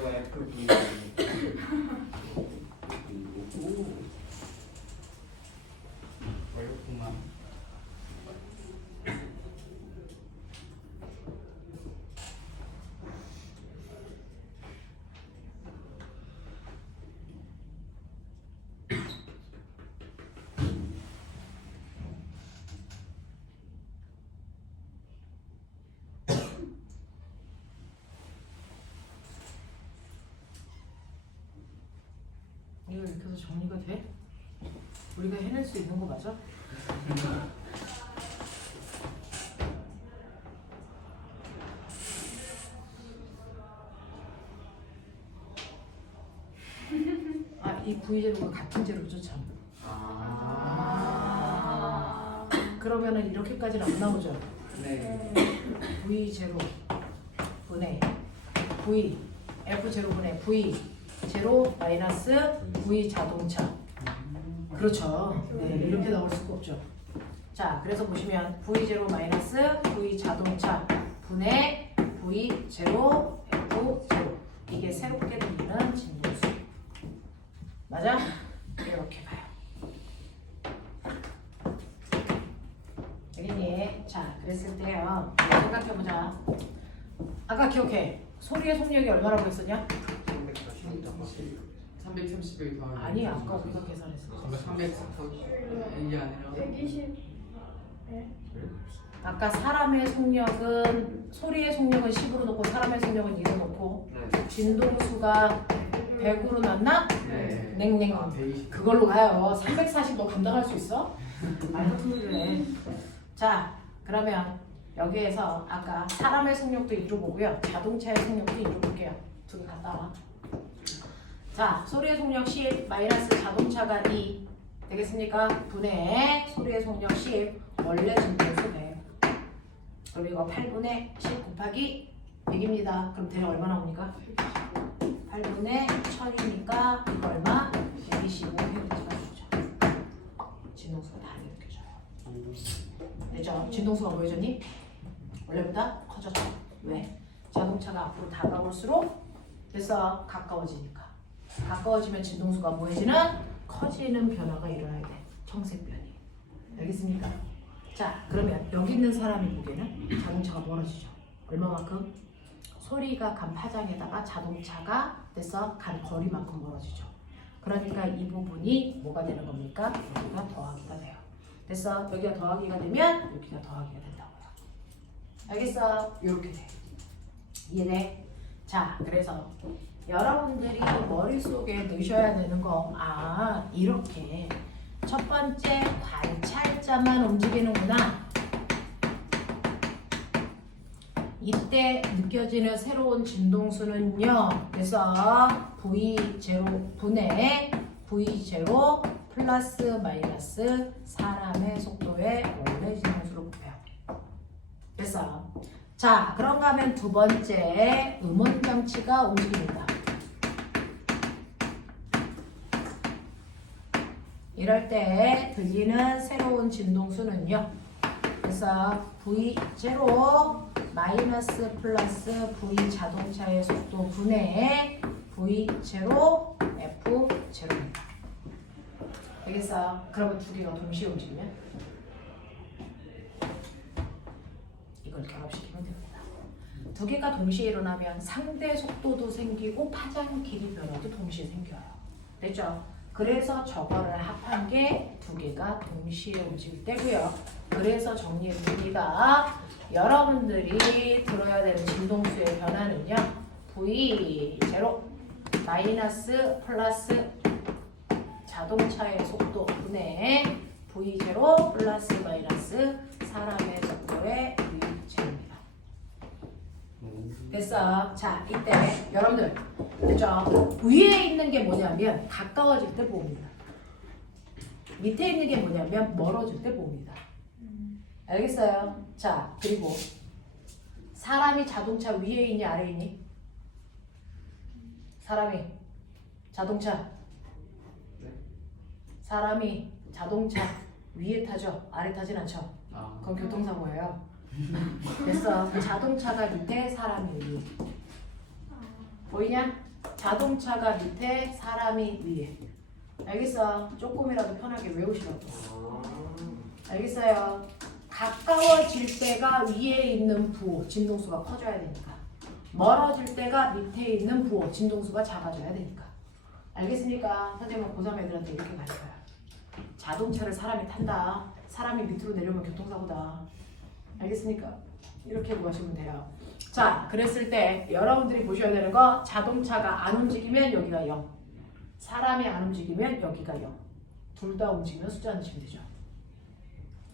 F 어렵구만. 이거 이렇게 해서 정리가 돼? 우리가 해낼 수 있는 거 맞아? 아, 이 V제로가 같은 제로죠 참. 그러면은 이렇게까지는 안 나오죠. 네. V0 분의 V F0 분의 V0 마이너스 V 자동차. 그렇죠. 네, 이렇게 나올 수가 없죠. 자, 그래서 보시면 V0 마이너스 V 자동차 분의 V0 F0 이게 새롭게 들리는 진동수. 맞아? 이렇게 봐요. 알겠니? 자, 그랬을 때요. 생각해보자. 아까 기억해. 소리의 속력이 얼마라고 했었냐? 331 더하기 아니, 아까 우리가 계산했어. 340 이게 아니라 120. 아까 사람의 속력은 소리의 속력은 10으로 놓고 사람의 속력은 2로 놓고 네. 진동수가 100으로 놨나? 네. 냉냉. 120. 그걸로 가요. 340 너 감당할 수 있어? 말 같은 소리를 해. 자, 그러면 여기에서 아까 사람의 속력도 이쪽 보고요. 자동차의 속력도 이쪽 볼게요. 두 개 갖다 와. 자, 소리의 속력 10 마이너스 자동차가 2 되겠습니까? 분의 소리의 속력 10 원래 진동수 100. 그럼 이거 8분의 10 곱하기 100입니다. 그럼 대략 얼마 나옵니까? 8분의 1000이니까 이거 얼마? 125 헤르츠가 주죠. 진동수가 다 느껴져요. 됐죠? 진동수가 보여줬니? 원래보다 커졌죠. 왜? 자동차가 앞으로 다가올수록 됐어. 가까워지니까. 가까워지면 진동수가 뭐해지는? 커지는 변화가 일어나야 돼. 청색변이. 알겠습니까? 자, 그러면 여기 있는 사람이 보기에는 자동차가 멀어지죠. 얼마만큼? 소리가 간 파장에다가 자동차가 됐어? 간 거리만큼 멀어지죠. 그러니까 이 부분이 뭐가 되는 겁니까? 여기가 더하기가 돼요. 됐어? 여기가 더하기가 되면 여기가 더하기가 된다고요. 알겠어? 이렇게 돼. 이해돼? 자, 그래서 여러분들이 머릿속에 넣으셔야 되는 거, 아, 이렇게 첫 번째 관찰자만 움직이는구나. 이때 느껴지는 새로운 진동수는요. 그래서 V0 분의 V0 플러스 마이너스 사람의 속도의 원래 진동수로 곱해요. 됐어. 자, 그런가 하면 두 번째 음원장치가 움직입니다. 이럴 때 들리는 새로운 진동수는요. 그래서 V0 마이너스 플러스 V 자동차의 속도 분의 V0 F0입니다. 되겠어? 그러면 두 개가 동시에 움직이면 이걸 결합시키면 됩니다. 두 개가 동시에 일어나면 상대 속도도 생기고 파장 길이 변화도 동시에 생겨요. 됐죠? 그래서 저거를 합한 게 두 개가 동시에 움직일 때고요. 그래서 정리해 봅니다. 여러분들이 들어야 되는 진동수의 변화는요. V0 마이너스 플러스 자동차의 속도 분의 V0 플러스 마이너스 사람의 속도의 V0입니다. 됐어. 자, 이때 여러분들 됐죠? 위에 있는 게 뭐냐면 가까워질 때 봅니다. 밑에 있는 게 뭐냐면 멀어질 때 봅니다. 알겠어요? 자, 그리고 사람이 자동차 위에 있니 아래에 있니? 사람이 자동차 네. 사람이 자동차 위에 타죠? 아래 타진 않죠? 아, 그건 교통사고예요. 됐어. 그 자동차가 밑에 사람이 위에. 보이냐? 자동차가 밑에 사람이 위에. 알겠어? 조금이라도 편하게 외우시라고. 알겠어요? 가까워질 때가 위에 있는 부호, 진동수가 커져야 되니까. 멀어질 때가 밑에 있는 부호, 진동수가 작아져야 되니까. 알겠습니까? 선생님은 고3 애들한테 이렇게 가르쳐요. 자동차를 사람이 탄다. 사람이 밑으로 내려오면 교통사고다. 알겠습니까? 이렇게 보시면 돼요. 자, 그랬을 때 여러분들이 보셔야 되는 거 자동차가 안 움직이면 여기가 0. 사람이 안 움직이면 여기가 0. 둘 다 움직이면 숫자 넣으시면 되죠.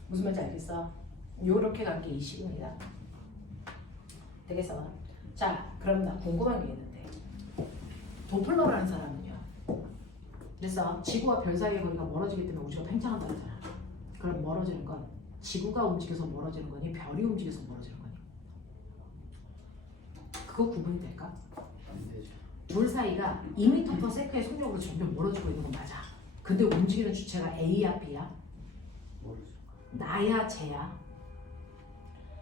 무슨 말인지 알겠어? 요렇게 간 게 이 식입니다. 되겠어? 자, 그럼 나 궁금한 게 있는데 도플러라는 사람은요. 그래서 지구와 별 사이의 거리가 멀어지기 때문에 우주가 팽창한다 그러잖아. 그럼 멀어지는 건 지구가 움직여서 멀어지는 거니 별이 움직여서 멀어지는 거니? 그거 구분이 될까? 안 되죠. 둘 사이가 2m/s의 속력으로 점점 멀어지고 있는 건 맞아. 근데 움직이는 주체가 A야 B야? 모르죠. 나야 쟤야?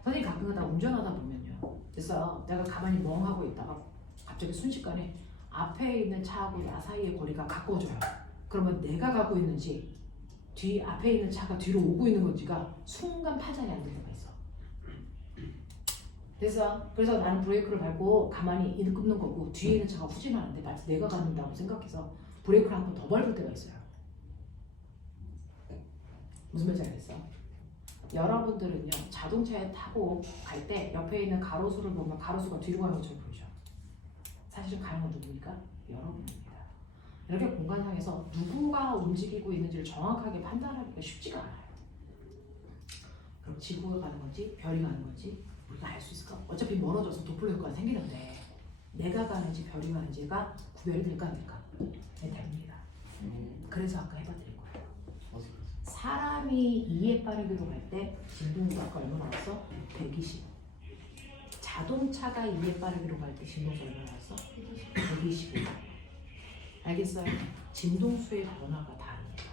선생님 가끔가다 운전하다 보면요. 그래서 내가 가만히 멍하고 있다가 갑자기 순식간에 앞에 있는 차하고 나 사이의 거리가 가까워져요. 그러면 내가 가고 있는지 뒤 앞에 있는 차가 뒤로 오고 있는 건지가 순간 파장이 안 될 때가 있어. 그래서 나는 브레이크를 밟고 가만히 이를 끊는 거고 뒤에 있는 차가 후진하는데 마치 내가 가는다고 생각해서 브레이크를 한 번 더 밟을 때가 있어요. 무슨 말인지 알겠어? 여러분들은요 자동차에 타고 갈 때 옆에 있는 가로수를 보면 가로수가 뒤로 가는 것처럼 보이죠? 사실은 가는 건 누구니까? 여러분입니다. 이렇게 공간상에서 누구가 움직이고 있는지를 정확하게 판단하기가 쉽지가 않아요. 그럼 지구가 가는 건지 별이 가는 건지 우리가 알 수 있을까? 어차피 멀어져서 도플러 효과가 생기는데 내가 가는지 별이 가는지가 구별이 될까 안 될까? 네, 됩니다. 그래서 아까 해봐드린 거예요. 어떻게 그러세요? 사람이 2의 빠르기로 갈 때 진동수가 아까 얼마 나왔어? 120. 자동차가 2의 빠르기로 갈 때 진동수 얼마 나왔어? 125. 알겠어요? 진동수의 변화가 다릅니다.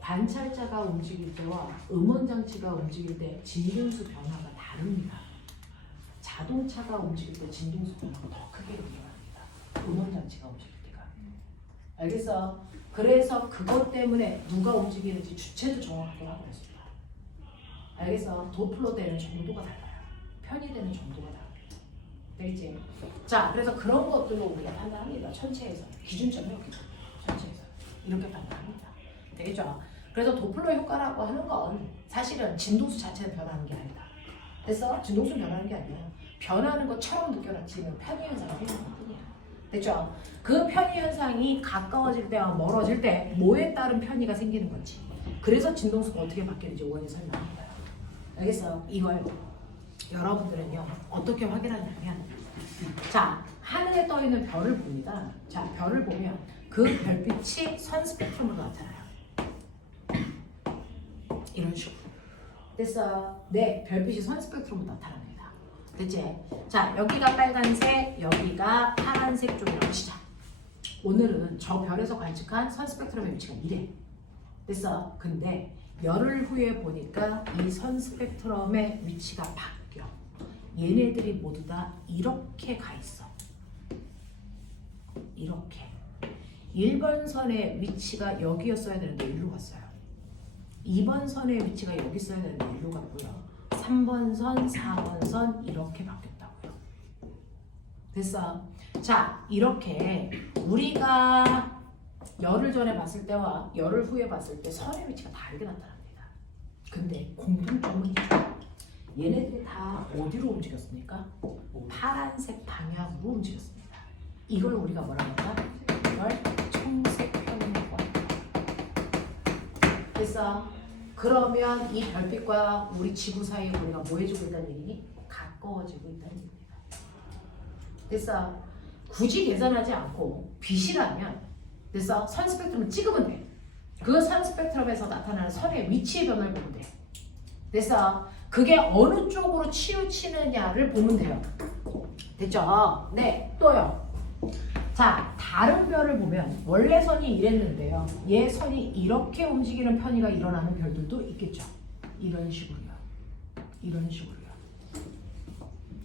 관찰자가 움직일 때와 음원장치가 움직일 때 진동수 변화가 다릅니다. 자동차가 움직일 때 진동수 변화가 더 크게 일어납니다. 음원장치가 움직일 때가. 알겠어? 그래서 그것 때문에 누가 움직이는지 주체도 정확하게 하고 있습니다. 알겠어? 도플러 되는 정도가 달라요. 편의되는 정도가 달라요. 되겠지? 자, 그래서 그런 것들로 우리가 판단합니다. 천체에서. 기준점이 없기 때문에. 천체에서. 이렇게 판단합니다. 되겠죠? 그래서 도플러 효과라고 하는 건 사실은 진동수 자체가 변하는 게 아니다. 됐어? 진동수 변하는 게 아니라 변하는 것처럼 느껴지는 편의현상이 생기는 것 뿐이야. 됐죠? 그 편의현상이 가까워질 때와 멀어질 때 뭐에 따른 편의가 생기는 건지 그래서 진동수가 어떻게 바뀌는지 오원이 설명합니다. 알겠어? 이걸 여러분들은요 어떻게 확인하냐면 자 하늘에 떠 있는 별을 봅니다. 자 별을 보면 그 별빛이 선 스펙트럼으로 나타나요. 이런 식으로 됐어? 네 별빛이 선 스펙트럼으로 나타납니다. 됐지? 자 여기가 빨간색 여기가 파란색 쪽이라고 치자. 오늘은 저 별에서 관측한 선 스펙트럼의 위치가 이래. 됐어? 근데 열흘 후에 보니까 이 선 스펙트럼의 위치가 바뀌어. 얘네들이 모두 다 이렇게 가 있어. 이렇게. 1번 선의 위치가 여기였어야 되는데 일로 갔어요. 2번 선의 위치가 여기 있어야 되는데 일로 갔고요. 3번 선, 4번 선 이렇게 바뀌었다고요. 됐어? 자, 이렇게 우리가 열흘 전에 봤을 때와 열흘 후에 봤을 때 선의 위치가 다르게 나타납니다. 근데 공통점은 있죠. 얘네들이 다 어디로 움직였습니까? 파란색 방향으로 움직였습니다. 이걸 우리가 뭐라고 할까? 이걸 청색 편의라고 합니다. 됐어? 그러면 이 별빛과 우리 지구 사이의 거리가 뭐 해주고 있다는 얘기니? 가까워지고 있다는 얘기입니다. 됐어? 굳이 계산하지 않고 빛이라면 그래서 선 스펙트럼을 찍으면 돼. 그 선 스펙트럼에서 나타나는 선의 위치의 변화를 보면 돼. 그래서 그게 어느 쪽으로 치우치느냐를 보면 돼요. 됐죠? 네, 또요. 자, 다른 별을 보면 원래 선이 이랬는데요. 얘 선이 이렇게 움직이는 편의가 일어나는 별들도 있겠죠. 이런 식으로요. 이런 식으로요.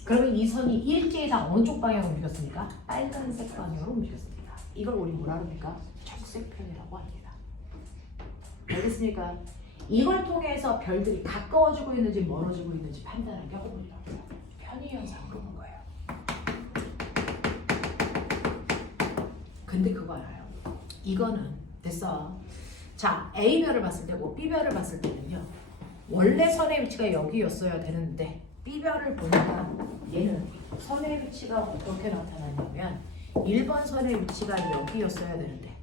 그러면 이 선이 일제히 다 어느 쪽 방향으로 움직였습니까? 빨간색 방향으로 움직였습니다. 이걸 우리 뭐라 그럽니까? 적색편이라고 합니다. 알겠습니까? 이걸 통해서 별들이 가까워지고 있는지 멀어지고 있는지 판단하는 게 허블이라고 해요. 편의 현상으로 본 거예요. 근데 그거 알아요? 이거는 됐어. 자, A별을 봤을 때고 B별을 봤을 때는요. 원래 선의 위치가 여기였어야 되는데 B별을 보니까 얘는 선의 위치가 어떻게 나타나냐면 1번 선의 위치가 여기였어야 되는데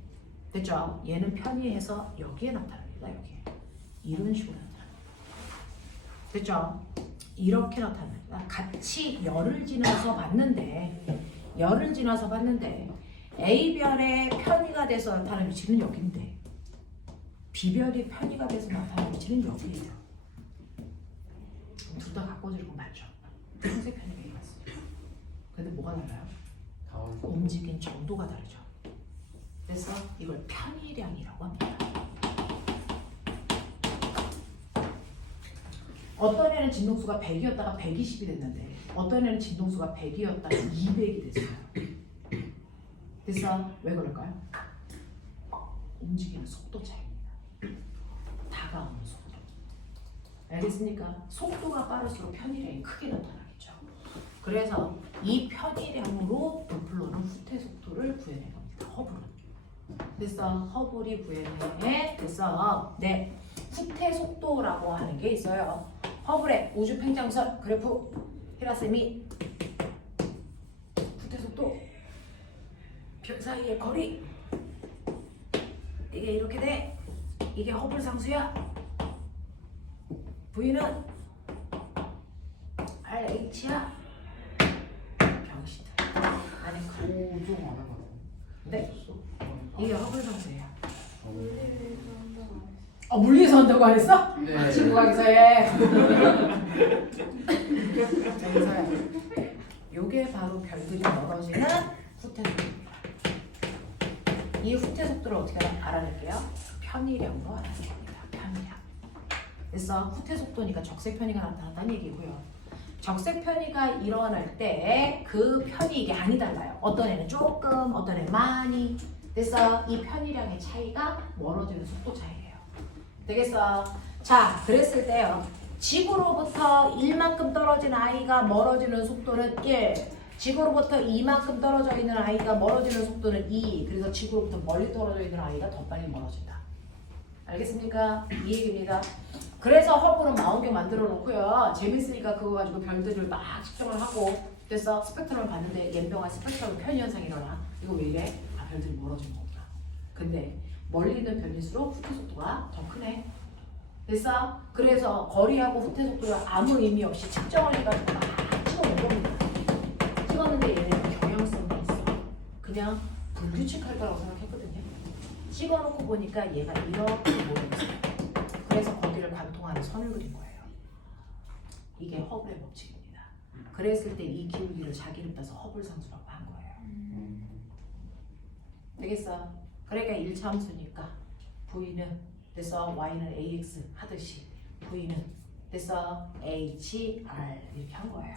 됐죠? 얘는 편의해서 여기에 나타납니다. 여기에. 이런 식으로 나타납니다. 됐죠? 이렇게 나타납니다. 같이 열을 지나서 봤는데 A별의 편의가 돼서 나타나는 위치는 여기인데 B별이 편의가 돼서 나타나는 위치는 여기예요. 둘 다 가까워지는 건 맞죠? 평색 편의가 이렇습니다. 근데 뭐가 달라요? 움직인 정도가 다르죠. 그래서 이걸 편의량이라고 합니다. 어떤 애는 진동수가 100이었다가 120이 됐는데 어떤 애는 진동수가 100이었다가 200이 됐어요. 그래서 왜 그럴까요? 움직이는 속도 차이입니다. 다가오는 속도. 알겠습니까? 속도가 빠를수록 편의량이 크게 나타나겠죠. 그래서 이 편의량으로 도플러는 후퇴 속도를 구해낸 겁니다. 허블은. 그래서 허블이 구해낸 그래서 네 후퇴 속도라고 하는 게 있어요. 허블의 우주 팽창선 그래프 히라셈이 후퇴 속도 별 사이의 거리 이게 이렇게 돼. 이게 허블 상수야. V는 RH야. 병신들. 아니 그 오종 안 해봤어. 네. 이게 허블 상수예요. 어. 물리에서 한다고 안 했어? 네. 친구가 기사해. 기사해. 요게 바로 별들이 멀어지는 후퇴 속도입니다. 이 후퇴 속도를 어떻게 알아낼게요? 편의량으로 알아낼 겁니다. 편의량. 그래서 후퇴 속도니까 적색 편의가 나타났다는 얘기고요. 적색 편의가 일어날 때 그 편의량이 달라요. 어떤 애는 조금, 어떤 애는 많이. 그래서 이 편의량의 차이가 멀어지는 속도 차이예요. 되겠어? 자, 그랬을 때요. 지구로부터 1만큼 떨어진 아이가 멀어지는 속도는 1. 지구로부터 2만큼 떨어져 있는 아이가 멀어지는 속도는 2. 그래서 지구로부터 멀리 떨어져 있는 아이가 더 빨리 멀어진다. 알겠습니까? 이 얘기입니다. 그래서 허블은 40개 만들어 놓고요. 재밌으니까 그거 가지고 별들을 막 측정을 하고 그래서 스펙트럼을 봤는데 연병한 스펙트럼 편의 현상이 일어나. 이거 왜 이래? 아, 별들이 멀어진 거구나. 근데 멀리 있는 별일수록 후퇴 속도가 더 크네. 됐어? 그래서 거리하고 후퇴 속도가 아무 의미 없이 측정을 해가지고 막 찍어낸 겁니다. 찍었는데 얘는 경향성이 있어. 그냥 불규칙할 거라고 생각했거든요. 찍어놓고 보니까 얘가 이렇게 모여있어요. 그래서 거기를 관통하는 선을 그린 거예요. 이게 허블의 법칙입니다. 그랬을 때 이 기울기를 자기 이름 따서 허블 상수라고 한 거예요. 되겠어? 그러니까 1차 함수니까 V는 그래서 Y는 AX 하듯이 V는 그래서 HR 이렇게 한 거예요.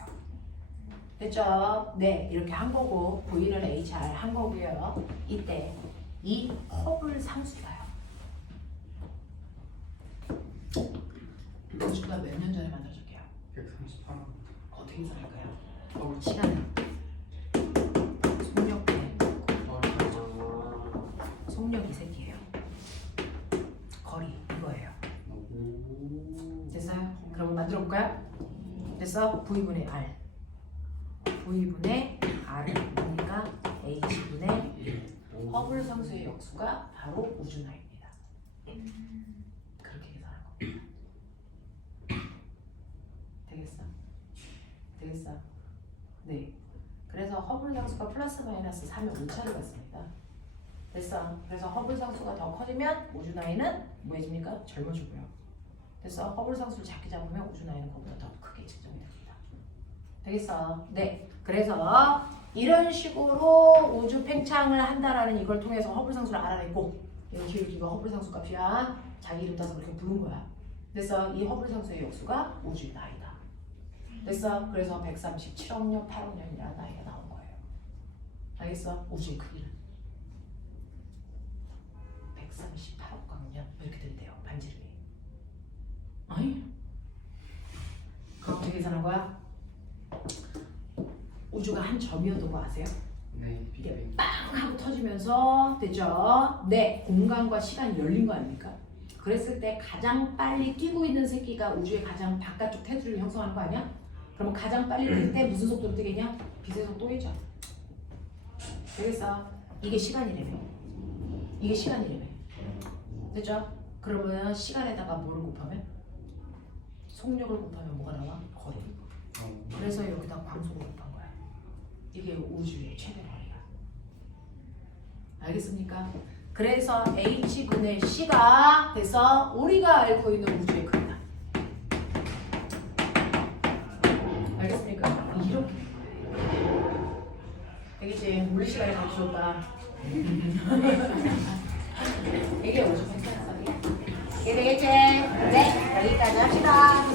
됐죠? 네, 이렇게 한 거고 V는 HR 한 거고요. 이때 이 허블 상수가요. 우주가 몇 년 전에 만들어졌게요? 138원. 어떻게 계산할까요? 서울 시간을 속력분의 속력 이 새끼예요. 거리 이거예요. 됐어요? 그럼 만들어 볼까요? 됐어? V분의 R V분의 R은 뭐니까 H분의 1 허블 상수의 역수가 바로 우주나입니다. 그렇게 계산한 겁니다. 되겠어? 되겠어? 네. 그래서 그래서 허블 상수가 플러스 마이너스 3의 오차를 갖습니다. 됐어. 그래서 허블 상수가 더 커지면 우주 나이는 뭐해집니까? 젊어지고요. 됐어. 허블 상수를 작게 잡으면 우주 나이는 그보다 더 크게 측정이 됩니다. 되겠어? 네. 그래서 이런 식으로 우주 팽창을 한다라는 이걸 통해서 허블 상수를 알아냈고, 이거 허블 상수 값이야. 자기 이름 따서 그렇게 부른 거야. 그래서 이 허블 상수의 역수가 우주의 나이다. 됐어? 그래서 137억 년, 8억 년이라는 나이가 나온 거예요. 알겠어? 우주의 크기는 138억 광년 이렇게 들이대요. 반지름이. 아니? 그럼 어떻게 계산한 거야? 우주가 한 점이었던 거 아세요? 네, 이게 빅뱅. 빵 하고 터지면서 됐죠? 네, 공간과 시간이 열린 거 아닙니까? 그랬을 때 가장 빨리 뛰고 있는 새끼가 우주의 가장 바깥쪽 테두리를 형성하는 거 아니야? 그러면 가장 빨리 뛸 때 무슨 속도로 뛰겠냐? 빛의 속도겠죠. 되겠어? 이게 시간이래며. 이게 시간이래며. 됐죠? 그러면 시간에다가 뭐를 곱하면? 속력을 곱하면 뭐가 나와? 거리. 그래서 여기다 광속을 곱한 거야. 이게 우주의 최대 거리야. 알겠습니까? 그래서 H분의 C가 돼서 우리가 알고 있는 우주의 크기다. 알겠습니까? 이렇게 되겠지. 물리 시간에 가르쳐줬다. 이게 우주 팽창 사기. 이게 되겠지? 네, 여기까지 합시다.